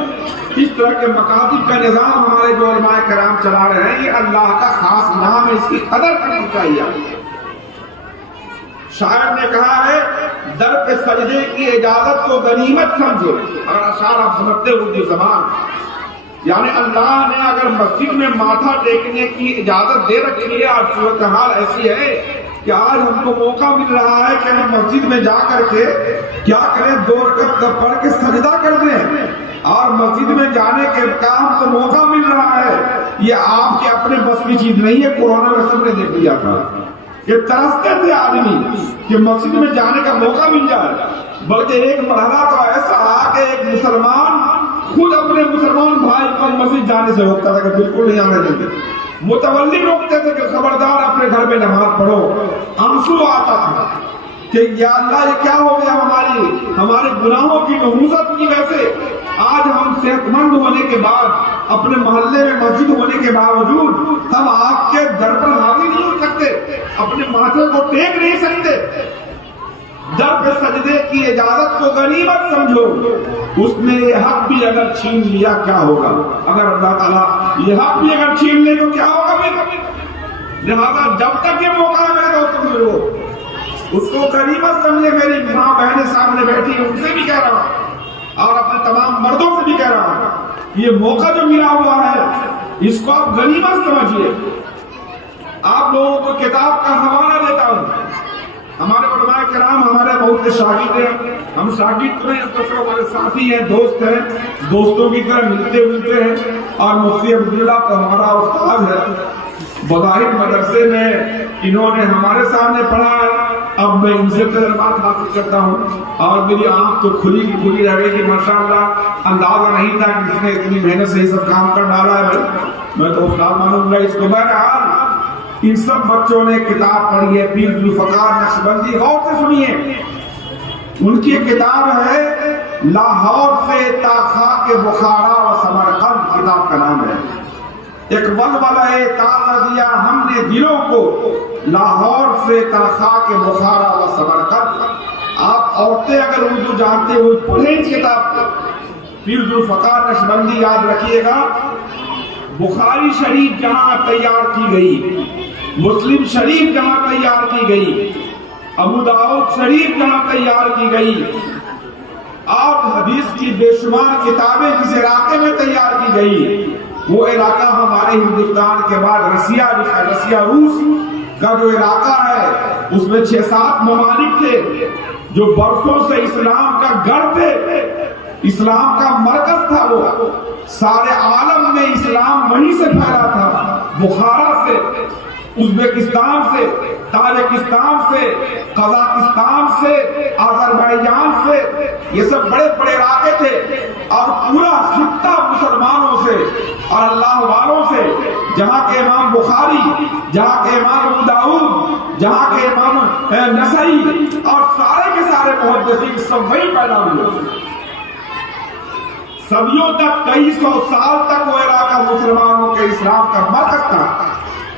اس طرح کے مکاتب کا نظام ہمارے جو علماء کرام چلا رہے ہیں، یہ اللہ کا خاص نام ہے، اس کی قدر کرنی چاہیے۔ شاعر نے کہا ہے در پہ سجدے کی اجازت کو غنیمت سمجھو، اگر اشعار آپ سمجھتے ہو اردو زبان، یعنی اللہ نے اگر مسجد میں ماتھا ٹیکنے کی اجازت دے رکھی ہے، اور صورتحال ایسی ہے کہ آج ہم کو موقع مل رہا ہے کہ ہم مسجد میں جا کر کے کیا کریں، 2 رکعت پڑھ کے سجدہ کر دیں، اور مسجد میں جانے کے کام کو موقع مل رہا ہے، یہ آپ کے اپنے بس کی چیز نہیں ہے۔ کورونا میں سب نے دیکھ لیا تھا کہ ترستے تھے آدمی کہ مسجد میں جانے کا موقع مل جائے، بلکہ ایک مرحلہ تو ایسا آ کہ ایک مسلمان خود اپنے مسلمان بھائی کو مسجد جانے سے روکتا تھا کہ بالکل نہیں آنے دیں گے، متولی روکتے تھے کہ خبردار اپنے گھر میں نماز پڑھو، آنسو آتا تھا کہ یا اللہ یہ کیا ہو گیا ہمارے گناہوں کی نحوست کی وجہ سے آج ہم صحت مند ہونے کے بعد، اپنے محلے میں مسجد ہونے کے باوجود ہم آپ کے در پر حاضر نہیں ہو سکتے، اپنے ماتھے کو ٹیک نہیں سکتے۔ در پہ سجدے کی اجازت کو غنیمت سمجھو، اس نے یہ حق بھی اگر چھین لیا کیا ہوگا، اگر اللہ تعالیٰ یہ حق بھی اگر چھین لے تو کیا ہوگا۔ لہذا جب تک یہ موقع ہے میرے دوستوں بزرگوں، اس کو غنیمت سمجھے۔ میری ماں بہنیں سامنے بیٹھی ہیں، ان سے بھی کہہ رہا ہوں اور اپنے تمام مردوں سے بھی کہہ رہا ہوں، یہ موقع جو ملا ہوا ہے اس کو آپ غنیمت سمجھیے۔ آپ لوگوں کو کتاب کا حوالہ دیتا ہوں، ہمارے علماء کرام ہمارے بہت سے شاگرد ہیں، ہم شاگرد تو نہیں، ہمارے ساتھی ہیں، دوست ہیں، دوستوں کی طرح ملتے ہیں، اور مفتی عبداللہ تو ہمارا استاد ہے، بظاہر مدرسے میں انہوں نے ہمارے سامنے پڑھا، اب میں ان سے تجربات حاصل کرتا ہوں اور میری آنکھ تو کھلی کی کھلی رہ گئی کہ ماشاءاللہ اندازہ نہیں تھا کہ اس نے اتنی محنت سے یہ سب کام کر ڈالا ہے. میں تو استاد مانوں گا اس کو. بہرحال ان سب بچوں نے کتاب پڑھی ہے پیر ذوالفقار نقشبندی. غور سے سنیے, ان کی کتاب ہے لاہور سے تا خاک بخارا و سمرقند, کتاب کا نام ہے. ایک ولولہ تازہ دیا ہم نے دلوں کو, لاہور سے تا خاک بخارا و سمرقند. آپ عورتیں اگر اردو جانتے ہو پڑھیں اس کتاب کو. پیر ذوالفقار نقشبندی یاد رکھیے گا. بخاری شریف جہاں تیار کی گئی, مسلم شریف جہاں تیار کی گئی, ابو داؤد شریف جہاں تیار کی گئی, اور حدیث کی بے شمار کتابیں جس علاقے میں تیار کی گئی, وہ علاقہ ہمارے ہندوستان کے بعد رسیا روس کا جو علاقہ ہے اس میں 6-7 ممالک تھے جو برسوں سے اسلام کا گڑھ تھے, اسلام کا مرکز تھا. وہ سارے عالم میں اسلام وہیں سے پھیلا تھا. بخارا سے, ازبکستان سے, تاجکستان سے, قزاقستان سے, آذربائیجان سے, یہ سب بڑے بڑے علاقے تھے. اور پورا خطہ مسلمانوں سے اور اللہ والوں سے, جہاں کے امام بخاری, جہاں کے امام ابو داؤد, جہاں کے امام نسائی اور سارے کے سارے محدثین سب وہی پیدا ہوئے. صدیوں تک, کئی سو سال تک وہ علاقہ مسلمانوں کے اسلام کا مرکز تھا.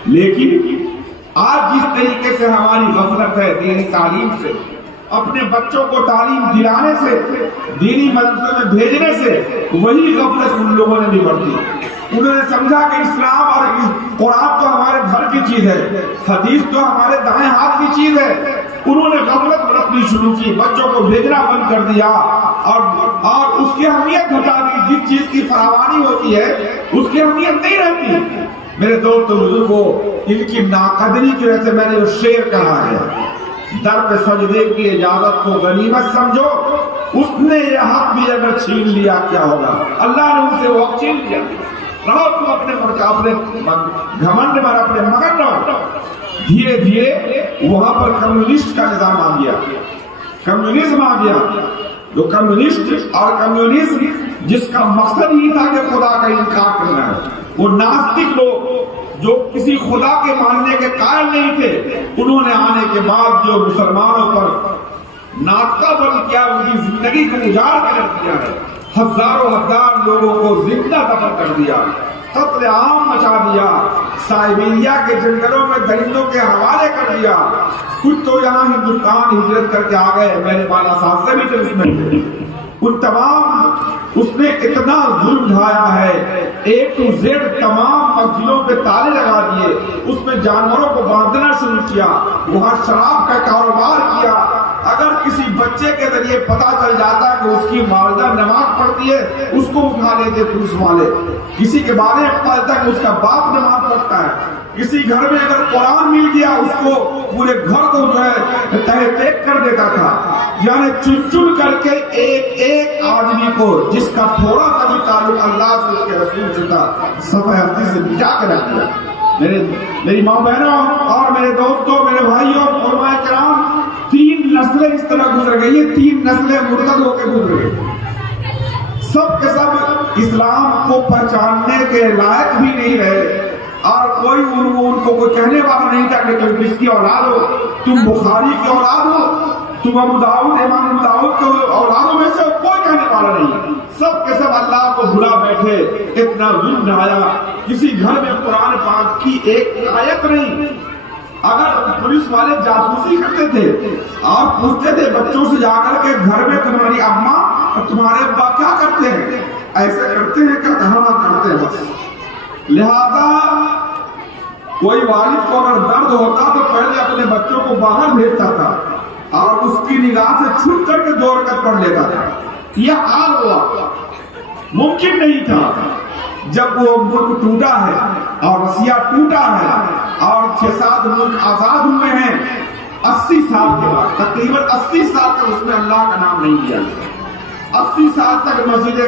لیکن آج جس طریقے سے ہماری غفلت ہے دینی تعلیم سے, اپنے بچوں کو تعلیم دلانے سے, دینی مدرسے میں بھیجنے سے, وہی غفلت ان لوگوں نے بھی برتی. انہوں نے سمجھا کہ اسلام اور قرآن تو ہمارے گھر کی چیز ہے, حدیث تو ہمارے دائیں ہاتھ کی چیز ہے. انہوں نے غفلت برتنی شروع کی, بچوں کو بھیجنا بند کر دیا اور اس کی اہمیت گھٹا دی. جس چیز کی فراوانی ہوتی ہے اس کی اہمیت نہیں رہتی. میرے دوست بزرگوں, ان کی ناقدری کی وجہ سے میں نے وہ شعر کہا ہے, در پہ سجدے کی اجازت کو غنیمت سمجھو, اس نے یہ حق بھی اگر چھین لیا کیا ہوگا. اللہ نے ان سے وہ حق چھین لیا. رہو تم اپنے گھمنڈ میں, اپنے مگن رہو. دھیرے دھیرے وہاں پر کمیونسٹ کا نظام آ گیا, کمیونزم آ گیا. جو کمیونسٹ اور کمیونزم جس کا مقصد ہی تھا کہ خدا کا انکار کرنا ہے, وہ ناستک لوگ جو کسی خدا کے ماننے کے قائل نہیں تھے, انہوں نے آنے کے بعد جو مسلمانوں پر ناطقہ بند کیا, ان کی زندگی کو اجاڑ کر رکھ دیا ہے. ہزاروں ہزار لوگوں کو زندہ دفن کر دیا, قتل عام مچا دیا, سائبیریا کے جنگلوں میں درندوں کے حوالے کر دیا. کچھ تو یہاں ہندوستان ہجرت کر کے آ گئے, میرے بالا صاحب سے بھی تو اس میں ان تمام اس نے اتنا ظلم ڈھایا ہے, A to Z تمام مسجدوں پہ تالے لگا دیے, اس میں جانوروں کو باندھنا شروع کیا, وہاں شراب کا کاروبار کیا. اگر کسی بچے کے ذریعے پتا چل جاتا کہ اس کی والدہ نماز پڑھتی ہے, اس کو اٹھا لیتے پولیس والے. کسی کے بارے میں پتا چلتا کہ اس کا باپ نماز پڑھتا ہے, کسی گھر میں اگر قرآن مل گیا اس کو پورے گھر کو جو ہے تہہ ٹیک کر دیتا تھا. یعنی چن چن کر کے ایک ایک آدمی کو جس کا تھوڑا سا بھی تعلق اللہ سے, اس کے رسول سے تھا, صفحہ ہستی سے مٹا کے رکھ دیا. میری ماں بہنوں اور میرے دوستوں, میرے بھائیوں, علماء کرام, 3 نسلیں اس طرح گزر گئی ہیں, 3 نسلیں مرتد ہو کے گزر گئی. سب کے سب اسلام کو پہچاننے کے لائق بھی نہیں رہے, اور کوئی ان کو کوئی کہنے والا نہیں تھا کہ تم کس کی اولاد ہو, تم بخاری کی اولاد ہو, تم ابو داؤد, امام ابو داؤد کے اولادوں میں سے کوئی کہنے والا نہیں. سب کے سب اللہ کو بھلا بیٹھے, اتنا ظلم ڈھایا. کسی گھر میں قرآن پاک کی ایک آیت نہیں. اگر پولیس والے جاسوسی کرتے تھے اور پوچھتے تھے بچوں سے جا کر کے گھر میں تمہاری اماں اور تمہارے ابا کیا کرتے ہیں, ایسے کرتے ہیں کیا, کہاں کرتے ہیں بس. لہذا کوئی والد کو اگر درد ہوتا تو پہلے اپنے بچوں کو باہر بھیجتا تھا اور اس کی نگاہ سے چھپ کر کے 2 رکعت پڑھ لیتا تھا. یہ حال ہوا, ممکن نہیں تھا. جب وہ ملک ٹوٹا ہے اور رسیا ٹوٹا ہے اور 6-7 ملک آزاد ہوئے ہیں, 80 سال کے بعد, تقریباً 80 سال تک اس میں اللہ کا نام نہیں لیا. 80 سال تک مسجدیں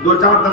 2-4, 10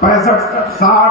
65, 60,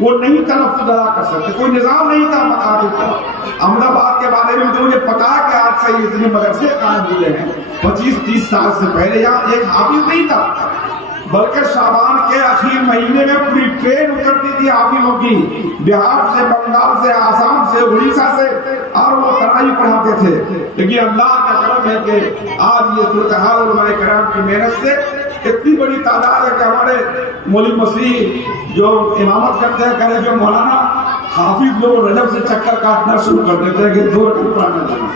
وہ نہیں تلفظ ادا کر سکتے، کوئی نظام نہیں تھا مقابل کا۔ احمد آباد کے بارے میں تو مجھے پتا ہے کہ آج سے اتنے مدرسے قائم ہوئے ہیں، 25-30 سال سے پہلے یہاں ایک حافظ نہیں تھا، بلکہ شعبان کے اخیر مہینے میں پوری ٹرین اترتی تھی حافظوں کی، بہار سے، بنگال سے، آسام سے، اڑیسہ سے، اور وہ ترائی پڑھاتے تھے۔ لیکن اللہ کا کرم ہے کہ آج یہ صورتحال علماء کرام کی محنت سے اتنی بڑی تعداد ہے کہ ہمارے مولوی مسیح جو امامت کرتے ہیں کہنے جو مولانا حافظ لوگ رجب سے چکر کاٹنا شروع کر دیتے ہیں کہ 2 رکعت پڑھانا دینا،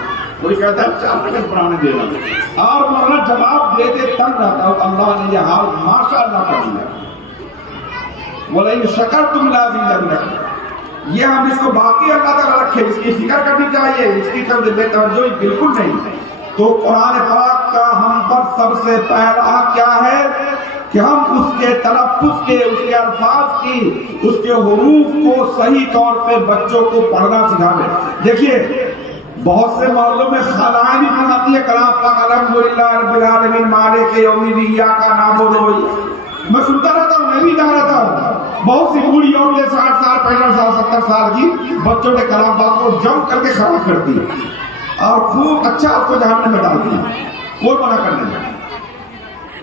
کوئی کہتا ہے 4 رکعت پڑھانے دینا، اور مولانا جواب دیتے تنگ رہتا ہوں۔ اللہ نے یہ حال ماشاء اللہ کر دیا، وَلَئِن شَكَرْتُمْ لَأَزِيدَنَّكُمْ۔ یہ ہم اس کو باقی اللہ تعالیٰ رکھے، اس کی فکر کرنی چاہیے، اس کی طرف بے توجہی بالکل نہیں۔ تو قرآن پاک کا ہم پر سب سے پہلا کیا ہے کہ ہم اس کے تلفظ کے، اس کے الفاظ کی، اس کے حروف کو صحیح طور پہ بچوں کو پڑھنا سکھاویں۔ دیکھیے بہت سے محلوں میں خالائیں بھی پڑھاتی ہے کلام پاک، الحمدللہ رب العالمین مالک یوم الدین ایاک نعبد و ایاک۔ میں سنتا رہتا ہوں، میں بھی جا رہتا ہوں، بہت سی بوڑھی عورتیں 60 سال 65 سال 70 سال کی بچوں کے کلام پاک کو جم کر کے خراب کرتی ہے اور خوب اچھا آپ کو جہنم میں ڈالتی ہے، کوئی منع کرنے لگا۔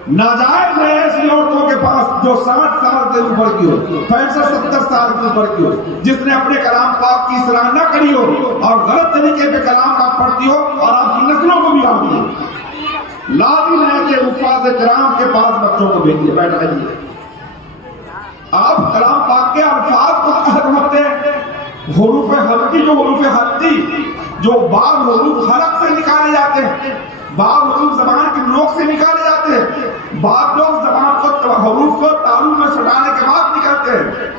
ناجائز ہے ایسی عورتوں کے پاس جو 60 سال سے اوپر کی ہو، 65-70 سال کے اوپر کی ہو، جس نے اپنے کلام پاک کی اصلاح نہ کری ہو اور غلط طریقے پہ کلام پاک پڑھتی ہو اور آپ کی نسلوں کو بھی آتی ہے۔ لازم ہے کہ حفاظ کرام کے پاس بچوں کو بھیجیے، بیٹھائیے، آپ کلام پاک کے الفاظ کو رکھتے ہیں، حروف حلقی، جو حروف حلقی جو بعض حروف حلق سے نکالے جاتے ہیں، بعض حروف زبان کی نوک سے نکالے جاتے ہیں، بعض لوگ زبان کو حروف کو تالو میں سٹانے کے بعد نکالتے ہیں۔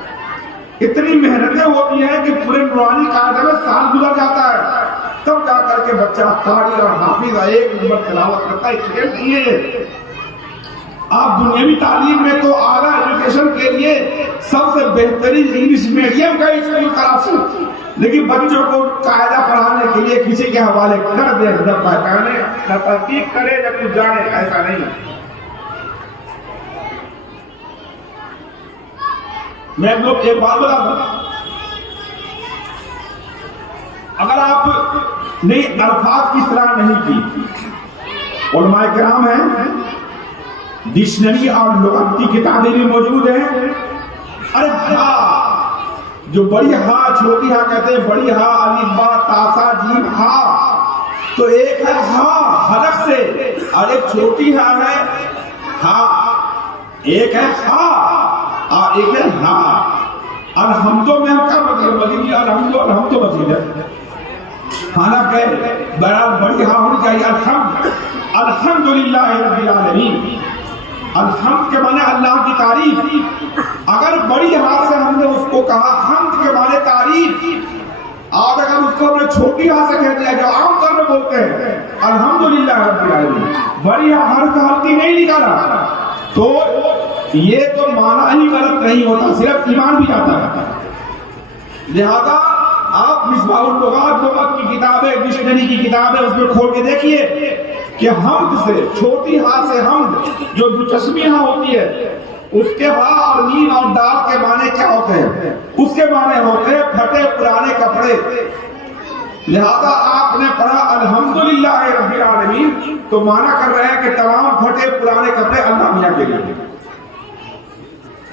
اتنی محنتیں ہوتی ہیں کہ پورے نورانی قاعدے میں سال گزر جاتا ہے، تب جا کر کے بچہ قاری اور حافظ ایک نمبر تلاوت کرتا ہے۔ کھیل نہیں ہے، آپ دنیاوی تعلیم میں تو اعلیٰ ایجوکیشن کے لیے سب سے بہترین انگلش میڈیم کا اسکول تلاش، لیکن بچوں کو قاعدہ پڑھانے کے لیے کسی کے حوالے کر دے، جب پہچانے تحقیق کرے جب کچھ جانے، ایسا نہیں۔ میں لوگ ایک بات بتا دوں، اگر آپ نے الفاظ کی اصلاح نہیں کی، علماء کرام ہیں، ڈکشنری اور لغت کی کتابیں بھی موجود ہیں۔ ارے ہاں، جو بڑی ہاں چھوٹی ہاں کہتے ہیں، بڑی ہاں الف با تا سا جیم ہاں، تو ایک ہے ہاں حلق سے اور ایک چھوٹی ہاں ہے ہاں، ایک ہے ہاں اور ایک ہے ہاں۔ الحمدو میں ہم کا مطلب مزید الحمدو مزید ہے، حالانکہ بہرحال بڑی ہاں ہونی چاہیے۔ الحمدللہ رب العالمین، الحمد کے معنی اللہ کی تعریف، اگر بڑی ہاتھ سے ہم نے اس کو کہا حمد کے معنی تعریف، اور اگر اس کو ہم نے چھوٹی ہاتھ سے کہہ دیا جو عام طور میں بولتے ہیں الحمدللہ رب العالمین، بڑی حرف ہلکی نہیں نکالا، تو یہ تو معنی ہی غلط نہیں ہوتا، صرف ایمان بھی آتا ہے۔ لہذا آپ مصباح اللغات لغت کی کتابیں، ڈکشنری کی کتابیں اس میں کھول کے دیکھیے کہ حمد سے، چھوٹی ہاں سے حمد جو دچشمی ہاں ہوتی ہے، اس کے ہاں اور نین اور دال کے معنی کیا ہوتے ہیں؟ اس کے معنی ہوتے ہیں پھٹے پرانے کپڑے۔ لہذا آپ نے پڑھا الحمدللہ رب العالمین تو معنی کر رہے ہیں کہ تمام پھٹے پرانے کپڑے اللہ میاں کے لیے،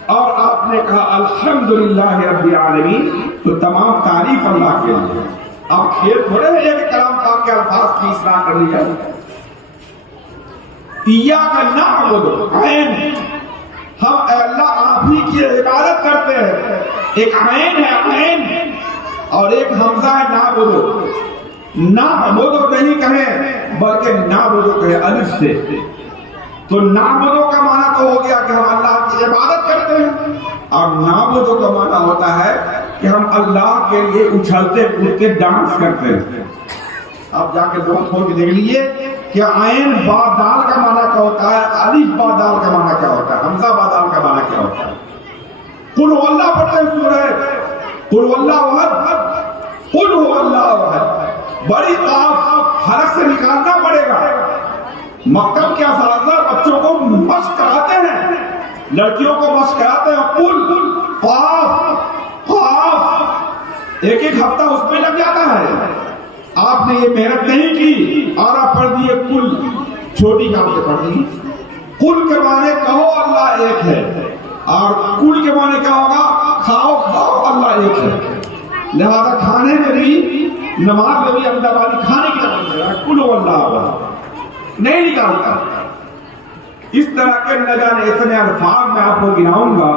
اور آپ نے کہا الحمدللہ رب العالمین تو تمام تعریف اللہ کے لیے۔ آپ کھیل تھوڑے ہیں کہ کلام پاک کے الفاظ کی اصلاح کر لی جائے۔ ایاک نعبد، عین، ہم اے اللہ آپ ہی کی عبادت کرتے ہیں، ایک عین ہے عین اور ایک حمزہ ہے نعبدو، نعبدو نہیں کہیں بلکہ نعبدو کہیں الف سے، تو نعبدو کا معنی تو ہو گیا کہ ہم اللہ کی عبادت کرتے ہیں، اور نعبدو کا معنی ہوتا ہے کہ ہم اللہ کے لیے اچھلتے کودتے ڈانس کرتے ہیں۔ آپ جا کے بہت کھول کے دیکھ لیجیے کہ عین با دال کا معنی کیا ہوتا ہے، الف با دال کا معنی کیا ہوتا ہے، حمزہ با دال کا معنی کیا ہوتا ہے۔ قل هو اللہ پڑھتے ہیں سورہ قل هو اللہ احد، قل هو اللہ احد، بڑی قاف حرف سے نکالنا پڑے گا۔ مکتب کے اساتذہ بچوں کو مشق کراتے ہیں، لڑکیوں کو مشق کراتے ہیں، قل قاف ایک ایک ہفتہ اس میں لگ جاتا ہے. آپ نے یہ محنت نہیں کی اور آپ پڑھ دیے کل. چھوٹی کام سے پڑھ دی. کل کے معنی کہو اللہ ایک ہے، اور کل کے معنی کیا ہوگا؟ کھاؤ کھاؤ اللہ ایک ہے. لہذا کھانے میں بھی، نماز میں بھی اللہ والی کھانے کی طرف کل اللہ نہیں نکالتا. اس طرح کے نہ جانے اتنے الفاظ میں آپ کو گناؤں گا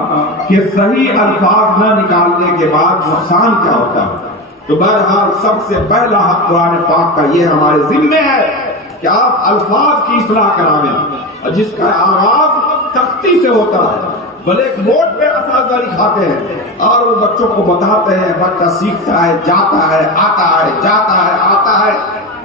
کہ صحیح الفاظ نہ نکالنے کے بعد نقصان کیا ہوتا ہے. تو بہرحال سب سے پہلا حق قرآن پاک کا یہ ہمارے ذمہ ہے کہ آپ الفاظ کی اصلاح کراویں، جس کا آغاز تختی سے ہوتا ہے. بھلے ایک بورڈ پہ اساتذہ لکھاتے ہیں اور وہ بچوں کو بتاتے ہیں، بچہ سیکھتا ہے، جاتا ہے، آتا ہے، جاتا ہے، آتا ہے،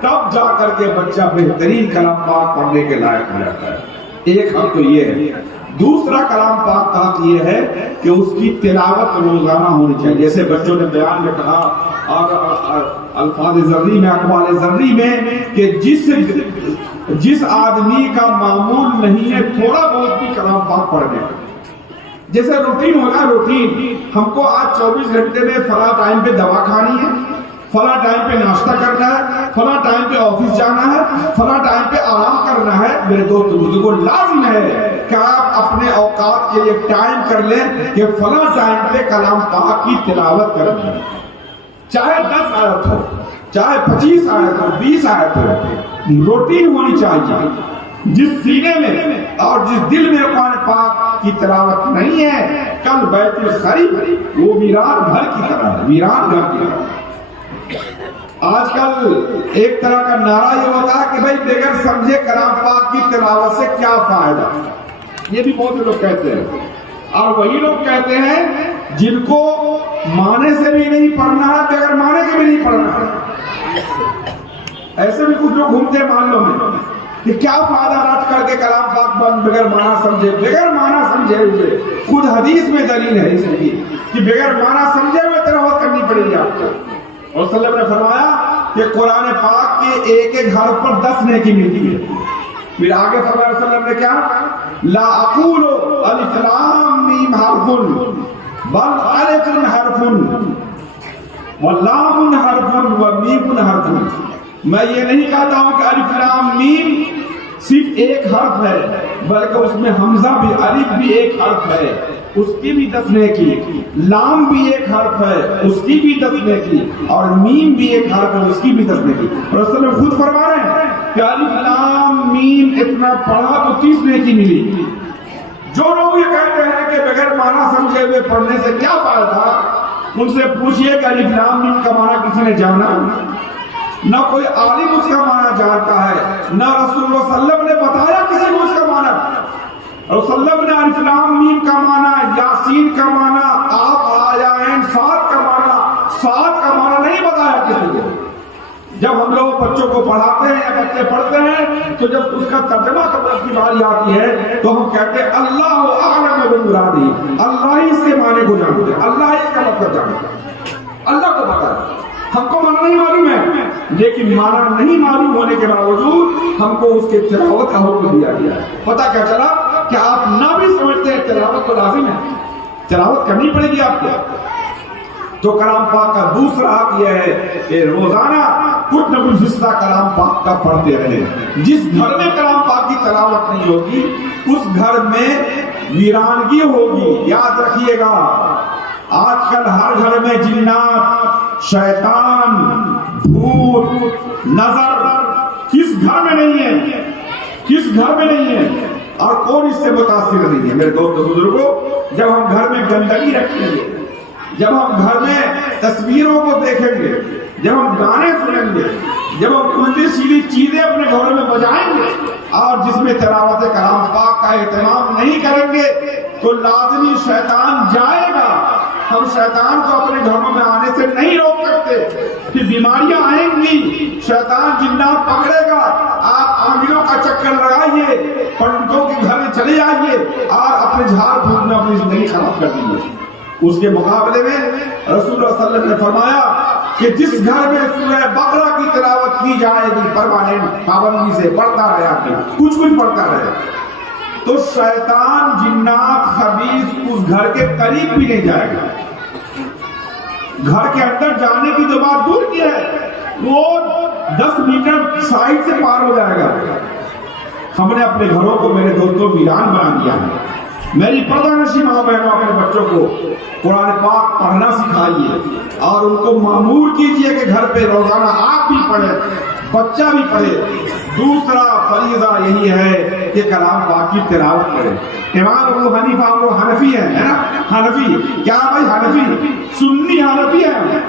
تب جا کر کے بچہ بہترین کلام پاک پڑھنے کے لائق ہو جاتا ہے. ایک حق تو یہ ہے. دوسرا کلام پاک کا حق یہ ہے کہ اس کی تلاوت روزانہ ہونی چاہیے. جیسے بچوں نے بیان میں کہا اور الفاظ زرعی میں، اقوال زرعی میں، کہ جس آدمی کا معمول نہیں ہے تھوڑا بہت بھی کلام پاک پڑھنے کا، جیسے روٹین ہوگا، روٹین ہم کو آج 24 گھنٹے میں فلاں ٹائم پہ دوا کھانی ہے، فلاں ٹائم پہ ناشتہ کرنا ہے، فلاں ٹائم پہ آفس جانا ہے، فلاں ٹائم پہ آرام کرنا ہے. میرے دوست بزرگوں، لازم ہے کہ آپ اپنے اوقات کے لیے ٹائم کر لیں کہ فلاں ٹائم پہ کلام پاک کی تلاوت کرنی ہے. چاہے 10 آیت ہو، چاہے 25 آیت ہو، 20 آیت ہو، روٹین ہونی چاہیے. جس سینے میں اور جس دل میں قرآن پاک کی تلاوت نہیں ہے، کل بیت الخریب وہ ویران گھر کی طرح ہے، ویران گھر کی طرح. آج کل ایک طرح کا نعرہ یہ ہوتا ہے کہ بھائی بغیر سمجھے کلام پاک کی تلاوت سے کیا فائدہ. یہ بھی بہت سے لوگ کہتے ہیں، اور وہی لوگ کہتے ہیں جن کو معنی سے بھی نہیں پڑھنا ہے، بغیر معنی کے بھی نہیں پڑھنا ہے. ایسے بھی کچھ لوگ گھومتے ہیں معاملوں میں کہ کیا فائدہ رٹ کر کے کلام پاک بند بغیر معنی سمجھے. بغیر معنی سمجھے ہوئے خود حدیث میں دلیل ہے اس کی کہ بغیر معنی سمجھے ہوئے تلاوت کرنی پڑے گی آپ کو. اور صلی اللہ علیہ وسلم نے فرمایا کہ قرآن پاک کے ایک ایک حرف پر 10 نیکی ملتی ہے. پھر آگے صلی اللہ علیہ وسلم نے کیا؟ لا اقول الف لام میم حرف بل الف حرف واللام حرف ومیم حرف. میں یہ نہیں کہتا ہوں کہ الف لام میم صرف ایک حرف ہے، بلکہ اس میں حمزہ بھی، الف بھی ایک حرف ہے، اس کی بھی 10 نیکی، لام بھی ایک حرف ہے، اس کی بھی 10 نیکی، اور میم بھی ایک حرف ہے، اس کی بھی 10 نیکی. رسول اللہ خود فرما رہے ہیں کہ الف لام میم اتنا پڑھا تو 30 نیکی ملی. جو لوگ یہ کہتے ہیں کہ بغیر معنی سمجھے ہوئے پڑھنے سے کیا فائدہ، ان سے پوچھئے کہ الف لام میم کا معنی کسی نے جانا؟ نہ کوئی عالم اس کا معنی جانتا ہے، نہ رسول اللہ صلی اللہ علیہ وسلم نے بتایا کسی کو اس کا معنی. اور صلی اللہ علیہ وسلم نے الف لام میم کا معنی، یاسین کا معنی، قاف یا عین صاد کا معنی، صاد کا معنی نہیں بتایا کسی کو. جب ہم لوگ بچوں کو پڑھاتے ہیں یا بچے پڑھتے ہیں تو جب اس کا ترجمہ کرنے کی باری آتی ہے تو ہم کہتے ہیں اللہ اعلم بمرادہ، اللہ ہی اس کے معنی کو جانتے ہیں، اللہ ہی اس کا مطلب جانتے ہیں، اللہ کو پتا ہے. ہم کو معنی نہیں معلوم ہے، لیکن معنی نہیں معلوم ہونے کے باوجود ہم کو اس کے تلاوت کا حکم دیا گیا ہے. پتہ کیا چلا کہ آپ نہ بھی سمجھتے ہیں تلاوت تو لازم ہے، تلاوت کرنی پڑے گی آپ کو. تو کلام پاک کا دوسرا حق یہ ہے کہ روزانہ کچھ نہ کچھ حصہ کلام پاک کا پڑھتے رہیں. جس گھر میں کلام پاک کی تلاوت نہیں ہوگی اس گھر میں ویرانگی ہوگی. یاد رکھیے گا، آج کل ہر گھر میں جنات، شیطان، بھوت، نظر کس گھر میں نہیں ہے، کس گھر میں نہیں ہے، اور کون اس سے متاثر نہیں ہے. میرے دوست بزرگوں، جب ہم گھر میں گندگی رکھیں گے، جب ہم گھر میں تصویروں کو دیکھیں گے، جب ہم گانے سنیں گے، جب ہم الٹی سیدھی چیزیں اپنے گھروں میں بجائیں گے اور جس میں تلاوت کلام پاک کا اہتمام نہیں کریں گے تو لازمی شیطان جائے گا. ہم شیطان کو اپنے گھروں میں آنے سے نہیں روک سکتے کہ بیماریاں آئیں گی، شیطان جنات پکڑے گا. آپ عاملوں کا چکر لگائیے، پنڈتوں کے گھر میں چلے جائیے اور اپنے جھاڑ پھونک میں اپنی زندگی خراب کر دیجیے. اس کے مقابلے میں رسول اللہ صلی اللہ علیہ وسلم نے فرمایا کہ جس گھر میں سورہ بقرہ کی تلاوت کی جائے گی پرماننٹ پابندی سے پڑھتا رہے، آپ کچھ پڑھتا رہے، تو شیطان، جنات، خبیث اس گھر کے قریب بھی نہیں جائے گا. گھر کے اندر جانے کی جو بات دور کی ہے، وہ 10 میٹر سائڈ سے پار ہو جائے گا۔ ہم نے اپنے گھروں کو میرے دوستوں ویران بنا دیا ہے۔ میری پردہ نشی ماں بہنوں اپنے بچوں کو قرآن پاک پڑھنا سکھائیے اور ان کو مامور کیجئے کہ گھر پہ روزانہ آپ بھی پڑھیں، بچہ بھی پڑھے۔ دوسرا فریضہ یہی ہے کہ کلام پاک کی تلاوت کرے۔ امام ابو حنیفہ وہ حنفی ہے نا، حنفی کیا بھائی، حنفی سنی حنفی ہے،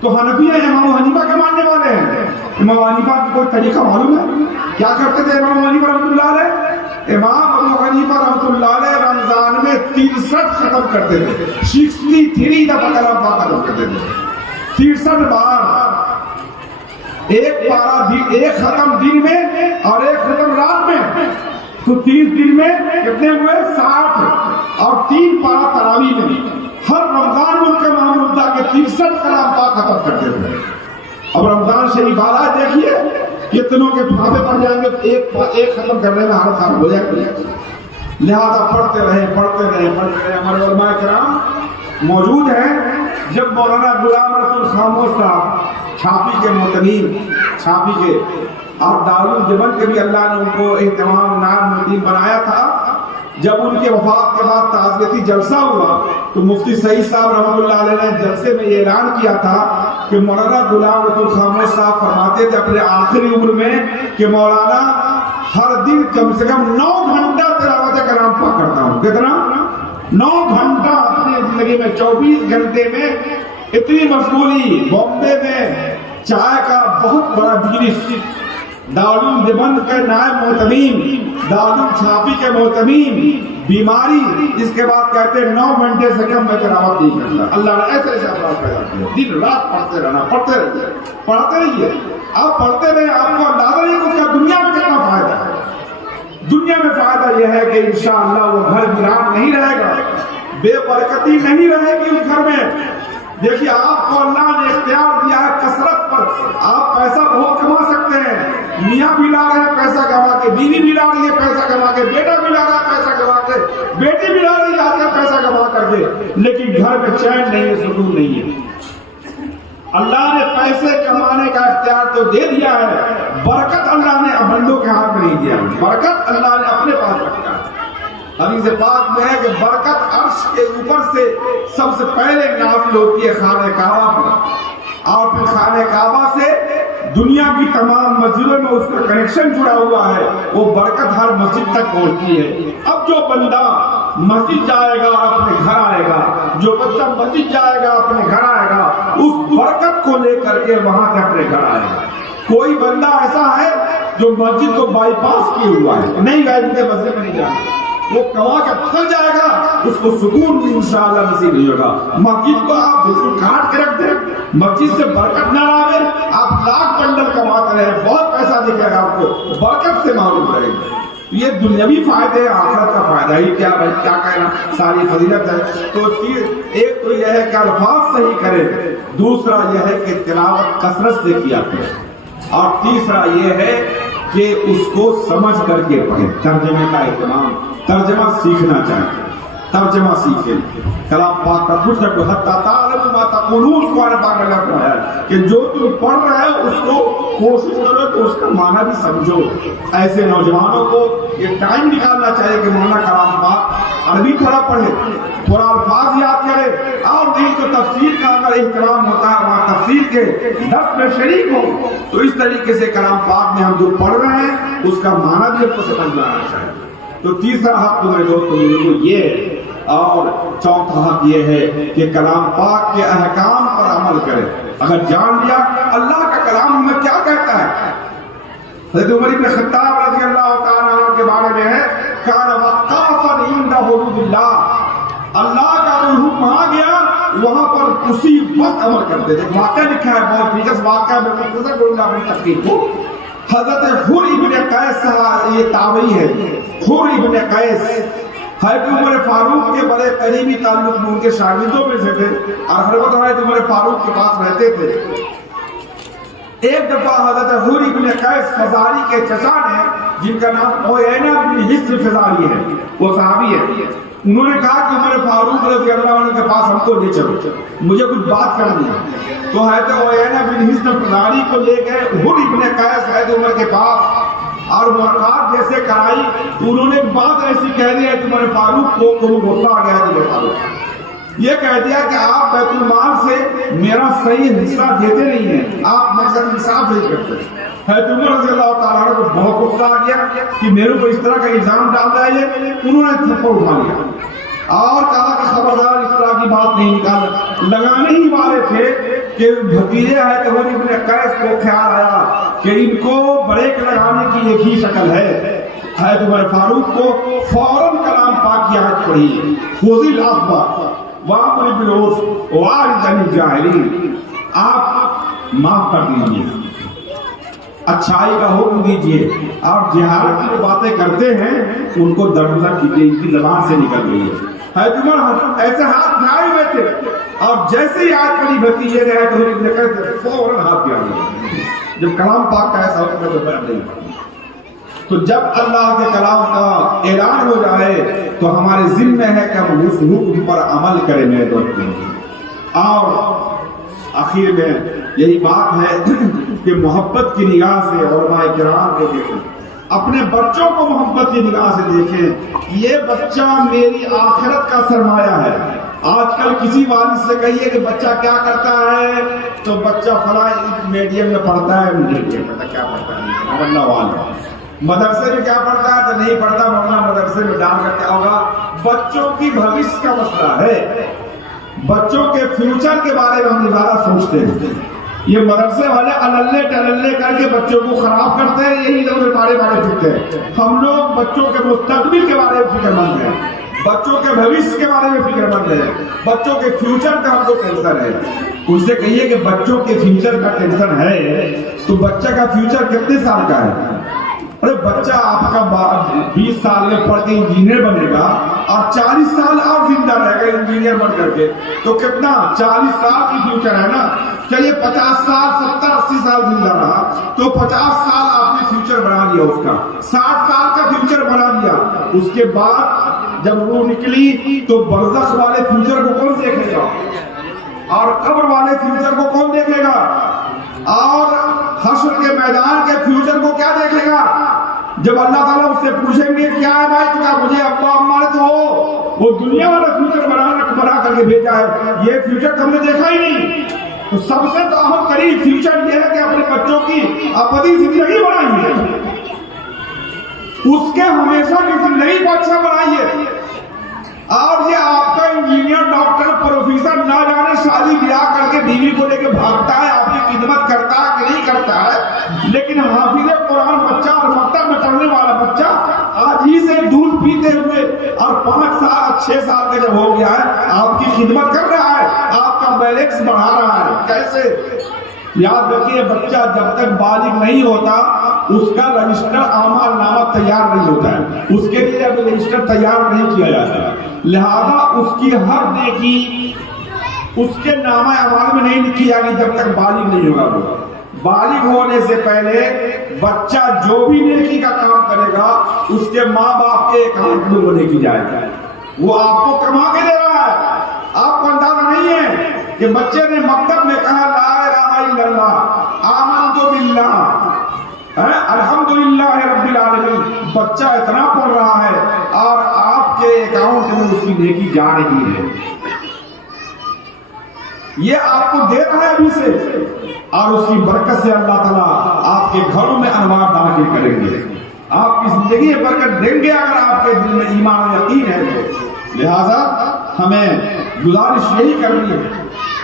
تو حنفی ہے امام ابو حنیفہ کے ماننے والے ہیں۔ امام ابو حنیفہ کی کوئی طریقہ معلوم ہے کیا کرتے تھے امام ابو حنیفہ رحمۃ اللہ علیہ؟ امام ابو حنیفہ رحمۃ اللہ علیہ رمضان میں 63 ختم کرتے تھے، 63 دفعہ کلام پاک ختم کرتے تھے، 63 بار، ایک پارا دن، ایک ختم دن میں اور ایک ختم رات میں، تو 30 دن میں کتنے ہوئے؟ 60، اور 3 پارا تراویح میں۔ ہر رمضان میں ان کا معمول تھا کہ 63 کلام پاک ختم کرتے تھے۔ اب رمضان شریف آ رہا ہے، دیکھیے کتنوں کے پھاپے پڑ جائیں گے، ایک ختم کرنے میں حالت خراب ہو جائے گی۔ لہذا پڑھتے رہے پڑھتے رہے پڑھتے رہے۔ ہمارے علماء کرام موجود ہیں، جب مولانا غلام رسول خاموش صاحب چھاپی کے محتمین، چھاپی کے، اور دارالمعلوم کے بھی اللہ نے ان کو اہتمام نام الدین بنایا تھا، جب ان کے وفات کے بعد تعزیتی جلسہ ہوا تو مفتی سعید صاحب رحمۃ اللہ علیہ نے جلسے میں یہ اعلان کیا تھا کہ مولانا غلام رسول خاموش صاحب فرماتے تھے اپنے آخری عمر میں کہ مولانا ہر دن کم سے کم 9 گھنٹہ تلاوت کلام پاک کرتا ہوں۔ کتنا؟ 9 گھنٹہ اپنی زندگی میں، 24 گھنٹے میں اتنی مشغولی۔ بامبے میں چائے کا بہت بڑا بزنس، دارالعلوم دیوبند کے نائب محتمیم، دارالعلوم چھاپی کے محتمیم، بیماری، اس کے بعد کہتے ہیں 9 گھنٹے سے کم میں تلاوت نہیں کرتا۔ اللہ نے ایسے ایسے افراد پیدا کیے، دن رات پڑھتے رہنا، پڑھتے رہیے، پڑھتے رہیے۔ آپ پڑھتے رہے، آپ کو اندازہ نہیں کہ اس کا دنیا میں کتنا فائدہ ہے۔ دنیا میں فائدہ یہ ہے کہ انشاءاللہ وہ گھر ویران نہیں رہے گا، بے برکتی نہیں رہے گی اس گھر میں۔ دیکھیے آپ کو اللہ نے اختیار دیا ہے کثرت پر، آپ پیسہ بہت کما سکتے ہیں، میاں بھی لا رہے ہیں پیسہ کما کے، بیوی بھی لا رہی ہے پیسہ کما کے، بیٹا بھی لا رہا ہے پیسہ کما کے، بیٹی بھی لا رہی ہے پیسہ کما کر کے، لیکن گھر میں چین نہیں ہے، سکون نہیں ہے۔ اللہ نے پیسے کمانے کا اختیار تو دے دیا ہے، برکت اللہ نے بندوں کے ہاتھ میں نہیں دیا، برکت اللہ نے اپنے پاس رکھا ہے۔ حدیث پاک میں ہے کہ برکت عرش کے اوپر سے سب سے پہلے نازل ہوتی ہے خانہ کعبہ پر، اور پھر خانہ کعبہ سے دنیا کی تمام مسجدوں میں اس کا کنیکشن جڑا ہوا ہے، وہ برکت ہر مسجد تک پہنچتی ہے۔ اب جو بندہ مسجد جائے گا اپنے گھر آئے گا، جو بچہ مسجد جائے گا اپنے گھر آئے گا، اس برکت کو لے کر کے وہاں سے اپنے گھر آئے گا۔ کوئی بندہ ایسا ہے جو مسجد کو بائی پاس کیے ہوا ہے، نہیں گئے مجھے مسجد میں نہیں جانا، وہ کما کے پھنس جائے گا، اس کو سکون انشاءاللہ نصیب نہیں ہوگا۔ مسجد کو آپ بالکل کاٹ کے رکھ دیں، مسجد سے برکت نہ آئے، آپ لاکھ بنڈل کماتے رہے، بہت پیسہ دکھے گا آپ کو، برکت سے معلوم رہے گا۔ یہ دنیاوی فائدے، آخرت کا فائدہ ہی کیا بھائی، کیا کہنا، ساری فضیلت ہے۔ تو ایک تو یہ ہے کہ الفاظ صحیح کرے، دوسرا یہ ہے کہ تلاوت کثرت سے کیا کرے، اور تیسرا یہ ہے کہ اس کو سمجھ کر کے پڑھے۔ ترجمے کا اہتمام، ترجمہ سیکھنا چاہیے، ترجمہ سیکھیں، کلام پاک کا کچھ نہ کچھ، حتیٰ تعلموا ما تقولون، قرآن پاک میں لکھا ہے کہ جو تم پڑھ رہے ہو اس کو کوشش کرو کہ اس کا معنی بھی سمجھو۔ ایسے نوجوانوں کو یہ ٹائم نکالنا چاہیے کہ مولانا کلام پاک عربی تھوڑا پڑھے، تھوڑا الفاظ یاد کرے، اور نہیں تو تفسیر کا اگر اہتمام ہوتا ہے وہاں تفسیر کے درس میں شریک ہو، تو اس طریقے سے کلام پاک میں ہم جو پڑھ رہے ہیں اس کا معنی بھی ہم کو سمجھ آنا چاہیے۔ تو تیسرا حق تمہیں دوستوں یہ ہے، اور چوتھا حق یہ ہے کہ کلام پاک کے احکام پر عمل کرے۔ اگر جان لیا اللہ کا کلام ہمیں کیا کہتا ہے، حضرت عمر بن خطاب رضی اللہ تعالیٰ عنہ کے بارے میں ہے، کان وقافا عند حدود اللہ، اللہ کا جو حکم آ گیا وہاں پر اسی وقت عمل کرتے تھے۔ واقعہ لکھا ہے، بہت دلچسپ واقعہ، میں مختصر بولوں گا اپنی تفصیل کو۔ حضرت حر ابن قیس صاحب، یہ تابعی ہے، حر ابن قیس حضرت عمر فاروق کے بڑے قریبی تعلق میں ان کے شاگردوں میں سے تھے، اور ہر وقت حضرت عمر فاروق کے پاس رہتے تھے۔ ایک دفعہ حضرت حر ابن قیس فزاری کے چچا نے، جن کا نام عیینہ بن حصن فزاری ہے، وہ صحابی ہے، انہوں نے کہا کہ عمر فاروق رضی اللہ عنہ کے پاس ہم کو لے چلو، مجھے کچھ بات کرنی ہے۔ تو حضرت عیینہ بن حصن فزاری کو لے گئے حر ابن قیس حضرت عمر کے پاس اور ملاقات جیسے کرائی تو انہوں نے بات ایسی کہہ دی ہے کہ عمر فاروق کو غصہ آ گیا ہے۔ عمر فاروق یہ کہہ دیا کہ آپ بیت المال سے میرا صحیح حصہ دیتے نہیں ہیں، آپ مقصد انصاف نہیں کرتے۔ حضرت عمر رضی اللہ تعالیٰ عنہ کو بہت غصہ آ گیا کہ میرے کو اس طرح کا الزام ڈال رہا ہے۔ انہوں نے تھپڑ اٹھا لیا اور کہا کہ خبردار اس طرح کی بات نہیں نکال۔ لگانے ہی والے تھے کہ بھتیجے ہے کہ حر ابن قیس کو خیال آیا کہ ان کو بریک لگانے کی ایک ہی شکل ہے۔ حضرت عمر فاروق کو فوراً کلام پاک کی آیت پڑھی، خذ العفو وامر بالعرف واعرض عن الجاہلین، آپ معاف کر دیجیے، اچھائی کا حکم دیجیے، اور جہالت کی جو باتیں کرتے ہیں ان کو درگزر کیجیے، ان کی زبان سے نکل رہی ہے۔ حضرت عمر ایسے ہاتھ اٹھائے ہوئے تھے اور جیسے ہی آیت پڑھی بھتیجے نے تو ابن قیس فوراً ہاتھ پھیلا دیا۔ جب کلام پاک کا ایسا حکم ہے تو بیان نہیں پڑتی۔ تو جب اللہ کے کلام کا اعلان ہو جائے تو ہمارے ذمہ ہے کہ ہم اس حکم پر عمل کریں میرے دوستوں۔ اور آخر میں یہی بات ہے کہ محبت کی نگاہ سے علماء کرام کو دیکھیں، اپنے بچوں کو محبت کی نگاہ سے دیکھیں۔ یہ بچہ میری آخرت کا سرمایہ ہے۔ آج کل کسی والد سے کہیے کہ بچہ کیا کرتا ہے تو بچہ فلاں میڈیم میں پڑھتا ہے، مجھے نہیں پتا کیا پڑھتا ہے، ورنہ والد مدرسے میں کیا پڑھتا ہے تو نہیں پڑھتا، ورنہ مدرسے میں ڈال کر کیا ہوگا۔ بچوں کی بھوش کا مسئلہ ہے، بچوں کے فیوچر کے بارے میں ہم زیادہ سوچتے ہیں۔ یہ مدرسے والے اللے ٹللے کر کے بچوں کو خراب کرتے ہیں، یہی لوگ بارے پھرتے ہیں۔ ہم لوگ بچوں کے مستقبل کے بارے میں فکر مند ہیں، بچوں کے بھوش کے بارے میں فکر مند ہیں، بچوں کے فیوچر کا ہم کو ٹینشن ہے۔ ان سے کہیے کہ بچوں کے فیوچر کا ٹینشن ہے تو بچہ کا فیوچر کتنے سال کا ہے؟ ارے بچہ آپ کا 20 سال میں پڑھ کے انجینئر بنے گا اور 40 سال آپ زندہ رہے گا انجینئر بن کر کے، تو کتنا 40 سال کی فیوچر ہے نا۔ چلیے 50 سال 70 80 سال زندہ رہا تو 50 سال آپ نے فیوچر بنا لیا، اس کا 60 سال کا فیوچر بنا لیا۔ اس کے بعد جب وہ نکلی تو برزخ والے فیوچر کو کون دیکھے گا اور قبر والے فیوچر کو کون دیکھے گا اور حشر کے میدان کے فیوچر کو کیا دیکھے گا؟ جب اللہ تعالیٰ اس سے پوچھیں گے کیا ہے بھائی تمہارا، مجھے ابا اما تو ہو وہ دنیا والا فیوچر بنا کر کے بھیجا ہے، یہ فیوچر تم نے دیکھا ہی نہیں۔ تو سب سے تو اہم ترین فیوچر یہ ہے کہ اپنے بچوں کی ابدی زندگی بنائیے، اس کے ہمیشہ کی زندگی کو اچھا بنائیے۔ اور یہ آپ کا انجینئر ڈاکٹر پروفیسر نہ جانے شادی بیاہ کر کے بیوی کو لے کے بھاگتا ہے، آپ کی خدمت کرتا ہے کہ نہیں کرتا ہے، لیکن حافظ قرآن بچہ اور مکتب میں پڑھنے والا بچہ آج ہی سے دودھ پیتے ہوئے اور 5 سال 6 سال کا جب ہو گیا ہے آپ کی خدمت کر رہا ہے، آپ کا بیلنس بڑھا رہا ہے۔ کیسے؟ یاد رکھیے بچہ جب تک بالغ نہیں ہوتا اس کا رجسٹر اعمال نامہ تیار نہیں ہوتا ہے، اس کے لیے ابھی رجسٹر تیار نہیں کیا جاتا، لہذا اس کی ہر نیکی اس کے نامہ اعمال میں نہیں لکھی جائے گی جب تک بالغ نہیں ہوگا۔ وہ بالغ ہونے سے پہلے بچہ جو بھی نیکی کا کام کرے گا اس کے ماں باپ کے اکاؤنٹ میں وہ نیکی جائے گا، وہ آپ کو کما کے دے رہا ہے۔ آپ کو اندازہ نہیں ہے کہ بچے نے مکتب میں کہا لا الہ الا اللہ آمنت باللہ الحمدللہ رب العالمین، بچہ اتنا پڑھ رہا ہے اور آپ کے اکاؤنٹ میں اس کی نیکی جا رہی ہے، یہ آپ کو دے رہا ہے ابھی سے، اور اس کی برکت سے اللہ تعالیٰ آپ کے گھروں میں انوار داخل کریں گے، آپ کی زندگی میں برکت دیں گے اگر آپ کے دل میں ایمان و یقین ہے تو۔ لہذا ہمیں گزارش یہی کرنی ہے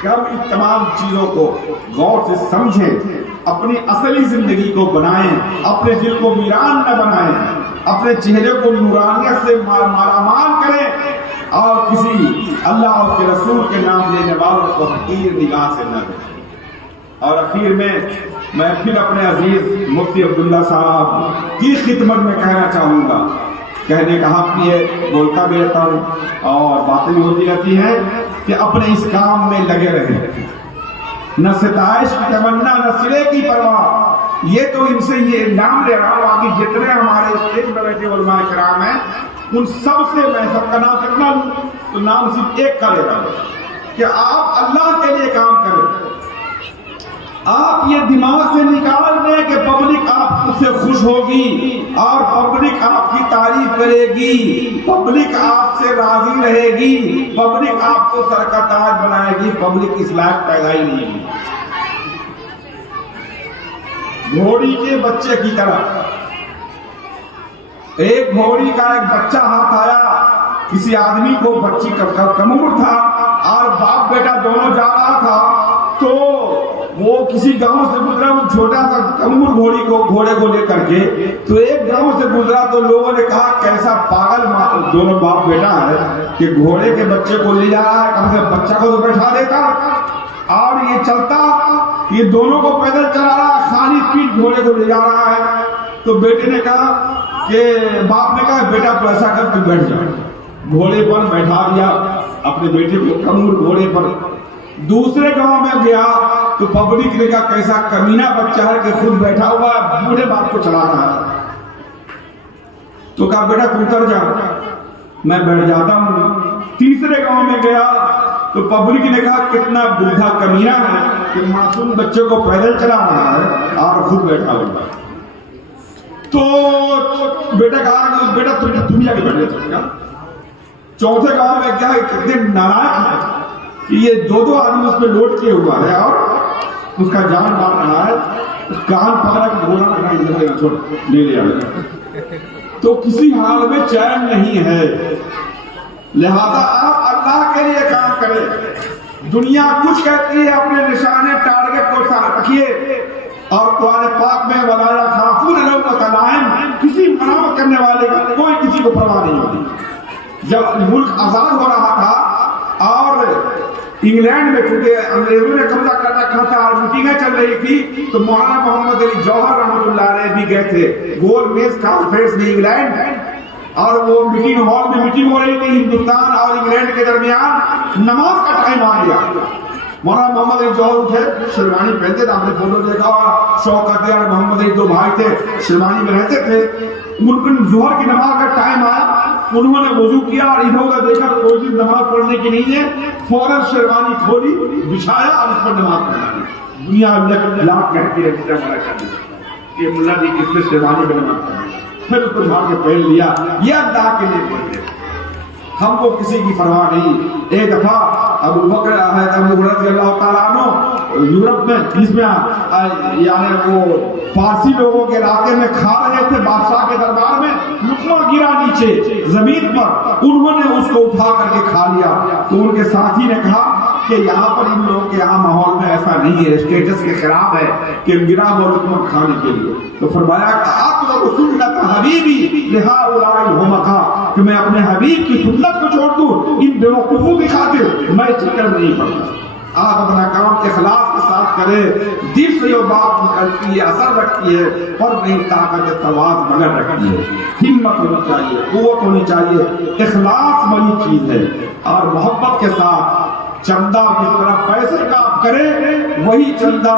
کہ ہم ان تمام چیزوں کو غور سے سمجھیں، اپنی اصلی زندگی کو بنائیں، اپنے دل کو ویران نہ بنائیں، اپنے چہرے کو نورانیت سے مالا مال کریں، اور کسی اللہ اور اس کے رسول کے نام لینے والوں کو حقیر نگاہ سے نہ دیکھیں۔ اور اخیر میں پھر اپنے عزیز مفتی عبداللہ صاحب کی خدمت میں کہنا چاہوں گا، کہنے کا حق بھی ہے، بولتا بھی رہتا ہوں اور باتیں بھی ہوتی رہتی ہیں، کہ اپنے اس کام میں لگے رہیں، نہ ستائش کی تمنا نہ سرے کی پرواہ۔ یہ تو ان سے یہ نام لے رہا ہوں، باقی جتنے ہمارے اسٹیج پر بیٹھے علماء کرام ہیں ان سب سے میں سب کا نام کتنا لوں تو نام صرف ایک کا لیتا ہوں کہ آپ اللہ کے لیے کام کریں. آپ یہ دماغ سے نکال دیں کہ پبلک آپ سے خوش ہوگی اور پبلک آپ کی تعریف کرے گی, پبلک آپ سے راضی رہے گی, پبلک آپ کو سر کا تاج بنائے گی. پبلک اس لائق پیدا ہی نہیں ہے. گھوڑی کے بچے کی طرح ایک گھوڑی کا ایک بچہ ہاتھ آیا, کسی آدمی کو بچی کم عمر تھا اور باپ بیٹا دونوں جا رہا تھا تو وہ کسی گاؤں سے گزرا, وہ چھوٹا سا کم عمر گھوڑے کو لے کر کے تو ایک گاؤں سے گزرا تو لوگوں نے کہا کیسا پاگل دونوں باپ بیٹا ہے کہ گھوڑے کے بچے کو لے جا رہا ہے, کم سے بچہ کو تو بیٹھا دیتا اور یہ چلتا, یہ دونوں کو پیدل چلا رہا ہے, خالی پیٹ گھوڑے کو لے جا رہا ہے. تو بیٹے نے کہا کہ باپ نے کہا بیٹا تو ایسا کر کے بیٹھ جا. گھوڑے پر بیٹھا دیا اپنے بیٹے کو کم عمر گھوڑے پر. دوسرے گاؤں میں گیا تو پبلک نے کہا کیسا کمینہ بچہ ہے کہ خود بیٹھا ہوا ہے, بوڑھے باپ کو چلا رہا ہے. تو کہا بیٹا تو اتر جا, میں بیٹھ جاتا ہوں. تیسرے گاؤں میں گیا تو پبلک نے کہا کتنا بوڑھا کمینہ ہے کہ معصوم بچے کو پیدل چلا رہا ہے اور خود بیٹھا ہوا ہے. تو بیٹا کہا بیٹا تم جا کے بیٹھ جاتا. چوتھے گاؤں میں کیا کتنے ناراض ہے کہ یہ دو آدمی اس پہ لوٹ کے ہوا ہے اور اس کا جان مار رہا ہے. کان پکڑا کے بولا چھوڑ لے لیا. تو کسی حال میں چین نہیں ہے. لہذا آپ اللہ کے لیے کام کریں. دنیا کچھ کہتی ہے اپنے نشانے ٹارگٹ کو رکھیے, اور قرآن پاک میں وَلَا يَخَافُونَ لَوْمَةَ لَائِمٍ, کسی مرامت کرنے والے کا کوئی کسی کو پرواہ نہیں ہوتی. جب ملک آزاد ہو رہا تھا اور انگلینڈ میں چونکہ انگریزوں نے قبضہ کر رکھا تھا اور میٹنگیں چل رہی تھی تو مولانا محمد علی جوہر رحمۃ اللہ علیہ بھی گئے تھے گول میز کانفرنس میں انگلینڈ, اور وہ میٹنگ ہال میں میٹنگ ہو رہی تھی ہندوستان اور انگلینڈ کے درمیان. نماز کا ٹائم آ گیا. مولانا محمد علی جوہر اٹھے, شیروانی پہنتے تھے, آپ نے فوٹو دیکھا ہوا, شوکت اور محمد علی دو بھائی تھے, شیروانی میں رہتے تھے. ان ظہر کی نماز کا ٹائم آیا, انہوں نے وضو کیا اور ادھر ادھر دیکھا کوئی چیز نماز پڑھنے کی نہیں ہے, فوراً شیروانی کھولی, بچھایا اور اس پر نماز پڑھا دی. دنیا لاکھ کہتی ہے کہ ملا جی کس نے شیروانی میں نماز پڑھی, پھر اس کو جھاڑ کے پہن لیا. یہ اللہ کے لیے پڑھتے, ہم کو کسی کی پرواہ نہیں. ایک دفعہ ابو بکر رضی اللہ تعالیٰ عنہ یورپ میں اس میں یعنی وہ فارسی لوگوں کے علاقے میں کھا رہے تھے بادشاہ کے دربار میں, لقمہ گرا نیچے زمین پر, انہوں نے اس کو اٹھا کر کے کھا لیا. تو ان کے ساتھی نے کہا کہ یہاں پر ان لوگوں کے یہاں ماحول میں ایسا نہیں ہے, اسٹیٹس کے خراب ہے کہ گرا ہوا لقمہ کھانے کے لیے. تو فرمایا کہ آپ لوگ سنت حبیبی لہؤلاء الہمقاء, کہ میں اپنے حبیب کی سنت کو چھوڑ دوں ان بیوقوفوں کی خاطر, میں چکر نہیں پڑتا. آپ اپنا کام اخلاص کے ساتھ کریں, دل سے یہ بات نکلتی ہے, اثر رکھتی ہے, پر نہیں طاقت تواز مگر رکھتی ہے. ہمت ہونی چاہیے, قوت ہونی چاہیے, اخلاص بڑی چیز ہے. اور محبت کے ساتھ چندہ جس طرح پیسے کا آپ کریں وہی چندہ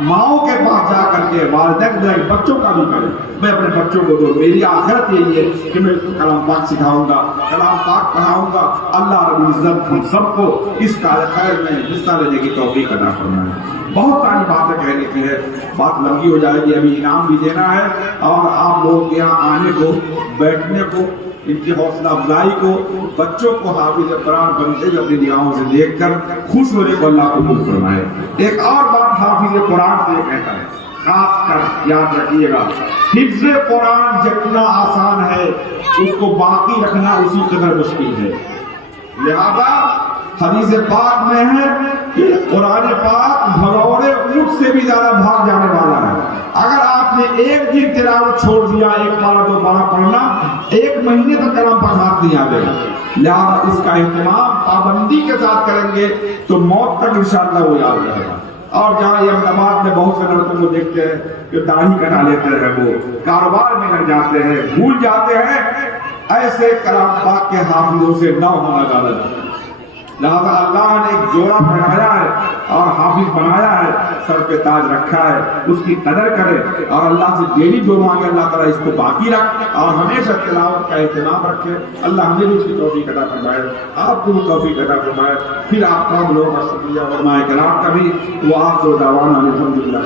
ماؤں کے پاس جا کر کے والدین بچوں کا بھی کریں. میں اپنے بچوں کو دو, میری آخرت یہی ہے کہ میں اس کو کلام پاک سکھاؤں گا, کلام پاک پڑھاؤں گا. اللہ رب العزت ہم سب کو اس کار خیر میں حصہ لینے کی توفیق عطا فرمائے. بہت ساری باتیں کہنے کی ہے, بات لمبی ہو جائے گی. ابھی انعام بھی دینا ہے اور آپ لوگ یہاں آنے کو, بیٹھنے کو, ان کی حوصلہ افزائی کو, بچوں کو حافظ قرآن بنتے ہوئے اپنی نگاہوں سے دیکھ کر خوش ہونے کو اللہ قبول فرمائے. ایک اور بات حافظ قرآن سے کہتا ہے, خاص کر یاد رکھیے گا, حفظ قرآن جتنا آسان ہے اس کو باقی رکھنا اسی قدر مشکل ہے. لہذا حدیث پاک میں ہے کہ قرآن پاک بھگوڑے اونٹ سے بھی زیادہ بھاگ جانے والا ہے. اگر آپ نے ایک دن تلاوت چھوڑ دیا, ایک پارہ دو پارہ پڑھنا, ایک مہینے تک کلام پر ہاتھ نہیں آئے گا. لہذا اس کا اہتمام پابندی کے ساتھ کریں گے تو موت تک انشاءاللہ وہ یاد رہے گا. اور جہاں یہ احمدآباد میں بہت سے لڑکوں کو دیکھتے ہیں کہ داڑھی کٹا لیتے ہیں, وہ کاروبار میں لگ جاتے ہیں, بھول جاتے ہیں, ایسے کلام پاک کے حافظوں سے نہ ہونا زیادہ. لہذا اللہ نے ایک جوڑا پہنایا ہے اور حافظ بنایا ہے، سر پہ تاج رکھا ہے، اس کی قدر کرے اور اللہ سے ڈیلی جو مانگے اللہ تعالیٰ اس کو باقی رکھ اور ہمیشہ تلاوت کا اہتمام رکھے۔ اللہ ہمیں بھی اس کی توفیق عطا فرمائے، آپ کو بھی توفیق عطا فرمائے۔ پھر آپ تمام لوگوں کا شکریہ، علماء کرام کا بھی۔ وآخر دعوانا الحمدللہ۔